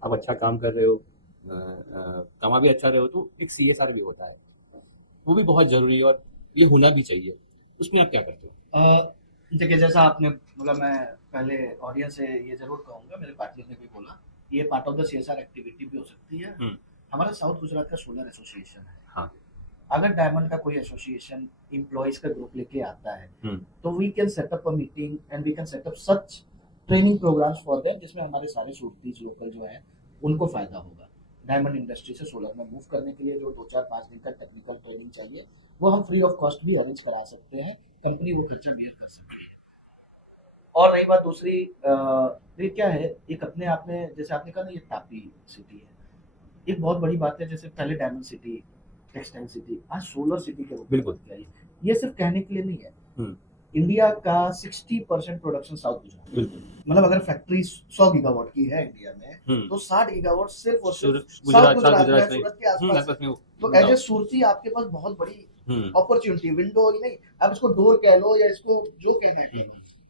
आप अच्छा काम कर रहे हो, कमा भी अच्छा रहे हो, तो एक CSR भी होता है, वो भी बहुत जरूरी है और ये होना भी चाहिए। उसमें आप क्या करते हो? देखिए, जैसा आपने मतलब मैं पहले ऑडियंस से ये जरूर कहूंगा, मेरे पार्टनर ने भी बोला, ये part of the CSR activity भी हो सकती है। हमारा साउथ गुजरात का सोलर एसोसिएशन है। हाँ। अगर डायमंड का कोई एसोसिएशन एम्प्लॉयज का ग्रुप लेके आता है हम्म। तो we can set up a meeting and we can set up such training programs for them, जिसमें हमारे सारे सूरतीज लोकल जो है उनको फायदा होगा। डायमंड इंडस्ट्री से सोलर में मूव करने के लिए जो 2 4 5 दिन का टेक्निकल ट्रेनिंग चाहिए वो हम फ्री ऑफ कॉस्ट भी अरेंज करा सकते हैं, कंपनी वो खर्चा बेयर कर सकती है। और रही बात दूसरी, ये क्या है, एक अपने आप में जैसे आपने कहा ना, ये तापी सिटी है, एक बहुत बड़ी बात है। जैसे पहले डायमंड सिटी, टेक्सटाइल सिटी, आज सोलर सिटी के रूप में बिल्कुल। बदल गई। ये सिर्फ कहने के लिए नहीं है। इंडिया का 60% प्रोडक्शन साउथ गुजरात। बिल्कुल। मतलब अगर फैक्ट्री 100 गीगावाट की है इंडिया में, तो 60 गीगावाट सिर्फ और सिर्फ साउथ गुजरात में, सूरत के आसपास है। तो एज ए सूरती आपके पास बहुत बड़ी अपॉर्चुनिटी, विंडो ही नहीं, आप इसको डोर कह लो या इसको जो कहना है,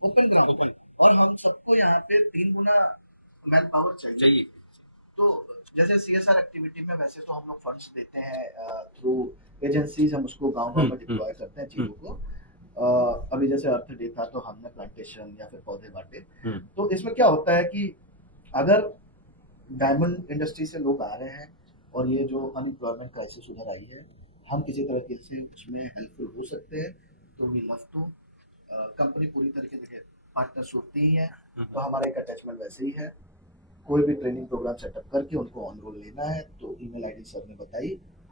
ओपन ग्राउंड। और हम सबको यहाँ पे 3 गुना मैन पावर चाहिए। तो जैसे सीएसआर एक्टिविटी में वैसे तो हम लोग फंड्स देते हैं थ्रू एजेंसीज, हम उसको गाँव में डिप्लॉय करते हैं चीजों को। अभी जैसे अर्थ डे था तो हमने प्लांटेशन या फिर पौधे बांटे। तो इसमें क्या होता है कि अगर डायमंड इंडस्ट्री से लोग आ रहे हैं और ये जो अनएम्प्लॉयमेंट क्राइसिस उधर आई है, हम किसी तरह से उसमें हेल्पफुल हो सकते हैं तो वी लव टू। कंपनी पूरी तरीके से पार्टनर्स होती ही है, तो हमारा एक अटैचमेंट वैसे ही है। कोई भी ट्रेनिंग प्रोग्राम सेटअप करके उनको ऑन रोल लेना है तो ईमेल आईडी सर ने बताई,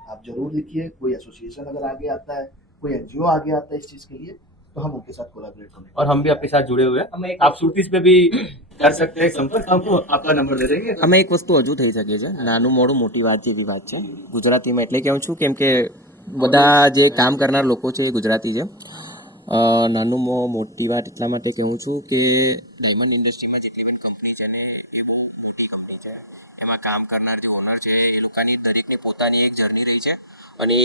आप जरूर लिखिए। कोई एसोसिएशन अगर आगे आता है, कोई एनजीओ आगे आता है इस चीज़ के लिए, तो हम उनके साथ कोलैबोरेट होने और हम भी आपके साथ जुड़े हुए हैं। आप सुरतीस पे भी कर सकते हैं संपर्क, हमको आपका नंबर दे देंगे। અમે એક વસ્તુ હજુ થઈ શકે છે, નાનું મોડું મોટી વાત જેવી વાત છે ગુજરાતીમાં, એટલે કહું છું કેમ કે બધા જે કામ કરનાર લોકો છે એ ગુજરાતી છે. નાનું મોટી વાત એટલા માટે કહું છું કે ડાયમંડ ઇન્ડસ્ટ્રીમાં જેટલી પણ કંપની છે ને એ બહુ મોટી કંપની છે. એમાં કામ કરનાર જે ઓનર છે એ લોકોની દરેકની પોતાની એક જર્ની રહી છે અને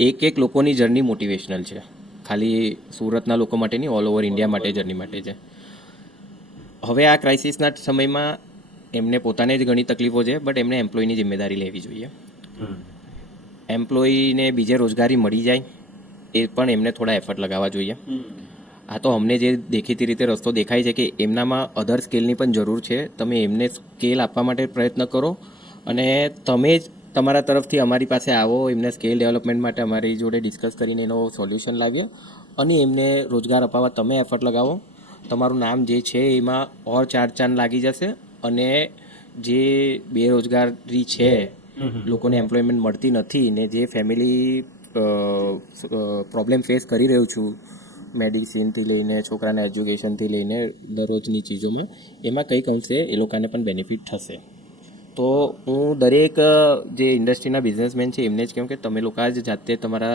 એ એક લોકોની જર્ની મોટિવેશનલ છે. ખાલી સુરતના લોકો માટે નહીં, ઓલ ઓવર ઇન્ડિયા માટે જર્ની માટે છે. હવે આ ક્રાઇસિસના સમયમાં એમને પોતાને જ ઘણી તકલીફો છે, બટ એમને એમ્પ્લોયની જિમ્મેદારી લેવી જોઈએ. એમ્પ્લોયને બીજે રોજગારી મળી જાય એ પણ એમને થોડા એફર્ટ લગાવવા જોઈએ. આ તો અમને જે દેખીતી રીતે રસ્તો દેખાય છે કે એમનામાં અધર સ્કેલની પણ જરૂર છે. તમે એમને સ્કેલ આપવા માટે પ્રયત્ન કરો અને તમે જ તમારા તરફથી અમારી પાસે આવો, એમને સ્કેલ ડેવલપમેન્ટ માટે અમારી જોડે ડિસ્કસ કરીને એનો સોલ્યુશન લાવીએ અને એમને રોજગાર અપાવવા તમે એફર્ટ લગાવો. તમારું નામ જે છે એમાં ઓર ચાર ચાંદ લાગી જશે અને જે બેરોજગારી છે, લોકોને એમ્પ્લોયમેન્ટ મળતી નથી ને જે ફેમિલી પ્રોબ્લેમ ફેસ કરી રહ્યું છું, મેડિસિનથી લઈને છોકરાના એજ્યુકેશનથી લઈને દરરોજની ચીજોમાં, એમાં કંઈક અંશે એ લોકોને પણ બેનિફિટ થશે. તો હું દરેક જે ઇન્ડસ્ટ્રીના બિઝનેસમેન છે એમને જ કહું કે તમે લોકો જ જાતે તમારા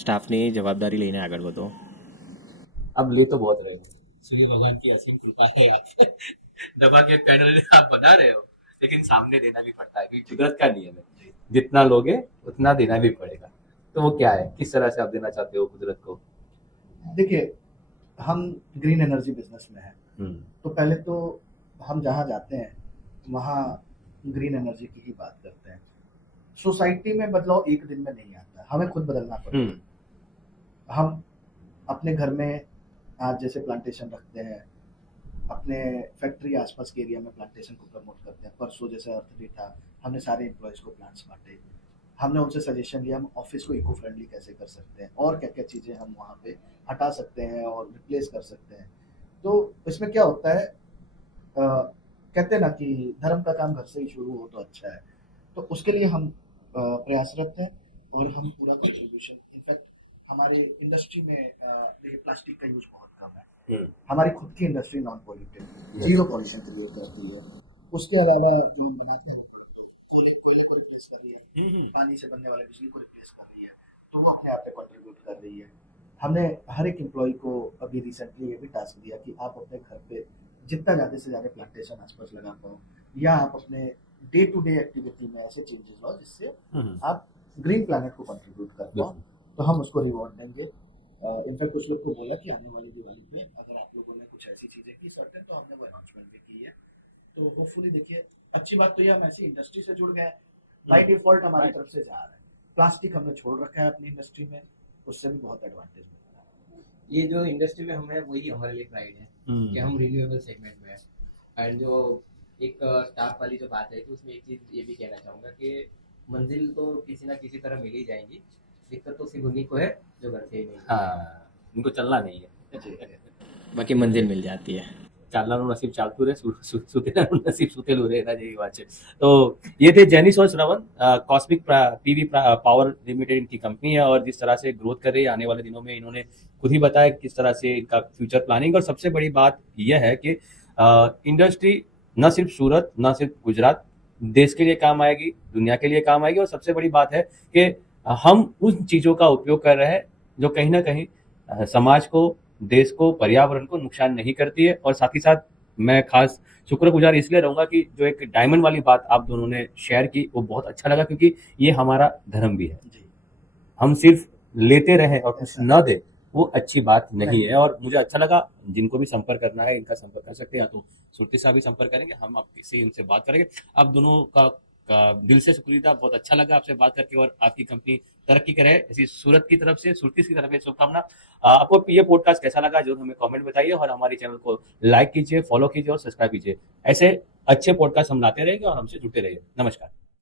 સ્ટાફની જવાબદારી લઈને આગળ વધો. अब ले तो बहुत रहे हो, सूर्य भगवान की असीम कृपा है आप पे। दबा के पैनल आप बना रहे हो, लेकिन सामने देना भी पड़ता है क्योंकि कुदरत का नियम है, जितना लोगे उतना देना भी पड़ेगा। तो वो क्या है, किस तरह से आप देना चाहते हो कुदरत को? देखिए, हम ग्रीन एनर्जी बिजनेस में हैं, तो पहले तो हम जहाँ जाते हैं वहाँ ग्रीन एनर्जी की ही बात करते हैं। सोसाइटी में बदलाव एक दिन में नहीं आता, हमें खुद बदलना पड़ता है। हम अपने घर में आज जैसे प्लांटेशन रखते हैं, अपने फैक्ट्री आसपास के एरिया में प्लांटेशन को प्रमोट करते हैं। परसों जैसे अर्थ डे था, हमने सारे एम्प्लॉयज को प्लांट्स बांटे। हमने उनसे सजेशन लिया हम ऑफिस को इको फ्रेंडली कैसे कर सकते हैं और क्या क्या चीज़ें हम वहाँ पे हटा सकते हैं और रिप्लेस कर सकते हैं। तो इसमें क्या होता है, कहते हैं ना कि धर्म का काम घर से ही शुरू हो तो अच्छा है। तो उसके लिए हम प्रयासरत हैं और हम पूरा कंट्रीब्यूशन, इनफैक्ट हमारे इंडस्ट्री में देखिए प्लास्टिक का यूज बहुत कम है। हमारी खुद की industry non polluted, zero pollution create करती है। उसके अलावा जो हम बनाते हैं कोयले को रिप्लेस कर रही है, पानी से बनने वाले बिजली को रिप्लेस कर रही है, तो वो अपने आप पे कंट्रीब्यूट कर रही है। हमने हर एक एम्प्लॉय को अभी रिसेंटली ये भी टास्क दिया कि आप अपने घर पे जितना ज़्यादा से ज़्यादा प्लांटेशन आसपास लगा पाओ, या आप अपने डे टू डे एक्टिविटी में ऐसे चेंजेस लाओ जिससे आप ग्रीन प्लैनेट को कंट्रीब्यूट कर पाओ, तो हम उसको रिवॉर्ड देंगे। इनफैक्ट कुछ लोग को बोला कि आने वाली दिवाली पे अगर आप लोगों ने कुछ ऐसी चीज़ें की सर्टेन, तो हमने वो अनाउंसमेंट भी की है। तो होपफुली देखिए, अच्छी बात तो ये हम ऐसी इंडस्ट्री से जुड़ गए, बाय डिफॉल्ट हमारी तरफ से जा रहा है। प्लास्टिक हमने छोड़ रखा है अपनी इंडस्ट्री में, उससे भी बहुत एडवांटेज मिल रहा है। ये जो इंडस्ट्री में हमें वही हमारे लिए प्राइड है कि हम रिन्यूएबल सेगमेंट में हैं. एंड जो एक स्टाफ वाली जो बात है कि उसमें एक चीज़ ये भी कहना चाहूँगा कि मंजिल तो किसी ना किसी तरह मिल ही जाएंगी. दिक्कत तो सिर्फ उन्हीं को है जो घर से ही नहीं, हाँ, उनको चलना नहीं है, बाकी मंजिल मिल जाती है. ચાલવાનું નસીબ ચાલતું રહે, સુતેલાનું નસીબ સુતેલું રહે, એના જેવી વાત છે. तो ये थे जेनिस और श्रवण, कॉस्मिक पीवी पावर लिमिटेड इनकी कंपनी है और जिस तरह से ग्रोथ कर रही है आने वाले दिनों में इन्होंने खुद ही बताया किस तरह से इनका फ्यूचर प्लानिंग। और सबसे बड़ी बात यह है कि इंडस्ट्री न सिर्फ सूरत न सिर्फ गुजरात, देश के लिए काम आएगी, दुनिया के लिए काम आएगी। और सबसे बड़ी बात है कि हम उन चीज़ों का उपयोग कर रहे हैं जो कहीं ना कहीं समाज को, देश को, पर्यावरण को नुकसान नहीं करती है। और साथ ही साथ मैं खास शुक्रगुजार इसलिए रहूंगा कि जो एक डायमंड वाली बात आप दोनों ने शेयर की वो बहुत अच्छा लगा, क्योंकि ये हमारा धर्म भी है। हम सिर्फ लेते रहे और कुछ न दे, वो अच्छी बात नहीं है। और मुझे अच्छा लगा, जिनको भी संपर्क करना है इनका संपर्क कर सकते हैं, या तो सुरती साहब भी संपर्क करेंगे, हम आपसे इनसे बात करेंगे। आप दोनों का दिल से शुक्रिया, बहुत अच्छा लगा आपसे बात करके और आपकी कंपनी तरक्की करे ऐसी सूरत की तरफ से, सुरती की तरफ से शुभकामना। आपको ये पॉडकास्ट कैसा लगा जरूर हमें कमेंट बताइए और हमारे चैनल को लाइक कीजिए, फॉलो कीजिए और सब्सक्राइब कीजिए। ऐसे अच्छे पॉडकास्ट हम लाते रहेंगे और हमसे जुड़ते रहिए। नमस्कार।